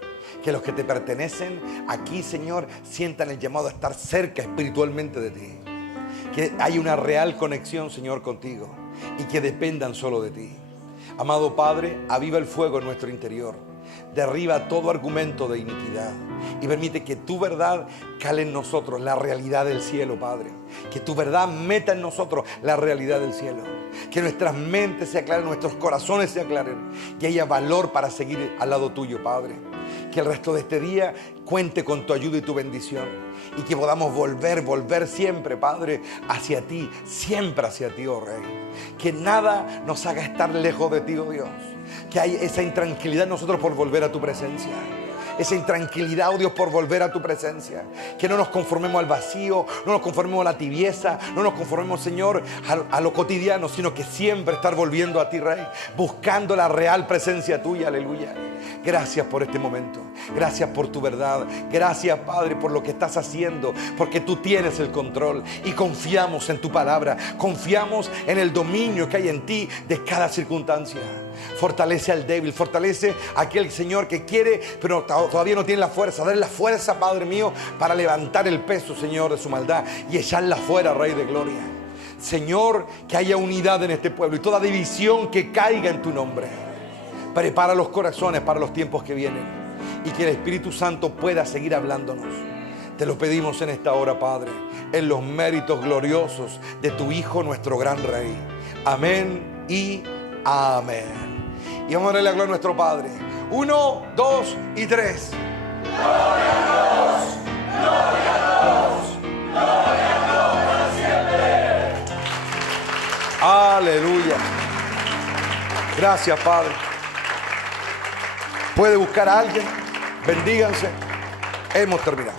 Que los que te pertenecen aquí, Señor, sientan el llamado a estar cerca espiritualmente de ti. Que haya una real conexión, Señor, contigo. Y que dependan solo de ti. Amado Padre, aviva el fuego en nuestro interior. Derriba todo argumento de iniquidad. Y permite que tu verdad cale en nosotros la realidad del cielo, Padre. Que tu verdad meta en nosotros la realidad del cielo. Que nuestras mentes se aclaren, nuestros corazones se aclaren. Que haya valor para seguir al lado tuyo, Padre. Que el resto de este día cuente con tu ayuda y tu bendición. Y que podamos volver siempre, Padre, hacia ti. Siempre hacia ti, oh Rey. Que nada nos haga estar lejos de ti, oh Dios. Que hay esa intranquilidad en nosotros por volver a tu presencia. Esa intranquilidad, oh Dios, por volver a tu presencia. Que no nos conformemos al vacío, no nos conformemos a la tibieza, no nos conformemos, Señor, a lo cotidiano, sino que siempre estar volviendo a ti, Rey, buscando la real presencia tuya, aleluya. Gracias por este momento, gracias por tu verdad, gracias, Padre, por lo que estás haciendo, porque tú tienes el control y confiamos en tu palabra, confiamos en el dominio que hay en ti de cada circunstancia. Fortalece al débil, fortalece a aquel, Señor, que quiere pero todavía no tiene la fuerza. Dale la fuerza, Padre mío, para levantar el peso, Señor, de su maldad y echarla fuera, Rey de gloria. Señor, que haya unidad en este pueblo y toda división que caiga en tu nombre. Prepara los corazones para los tiempos que vienen y que el Espíritu Santo pueda seguir hablándonos. Te lo pedimos en esta hora, Padre, en los méritos gloriosos de tu Hijo, nuestro gran Rey. Amén y amén. Y vamos a darle la gloria a nuestro Padre. 1, 2 y 3. Gloria a Dios, gloria a Dios, gloria a Dios para siempre. Aleluya. Gracias, Padre. Puede buscar a alguien. Bendíganse. Hemos terminado.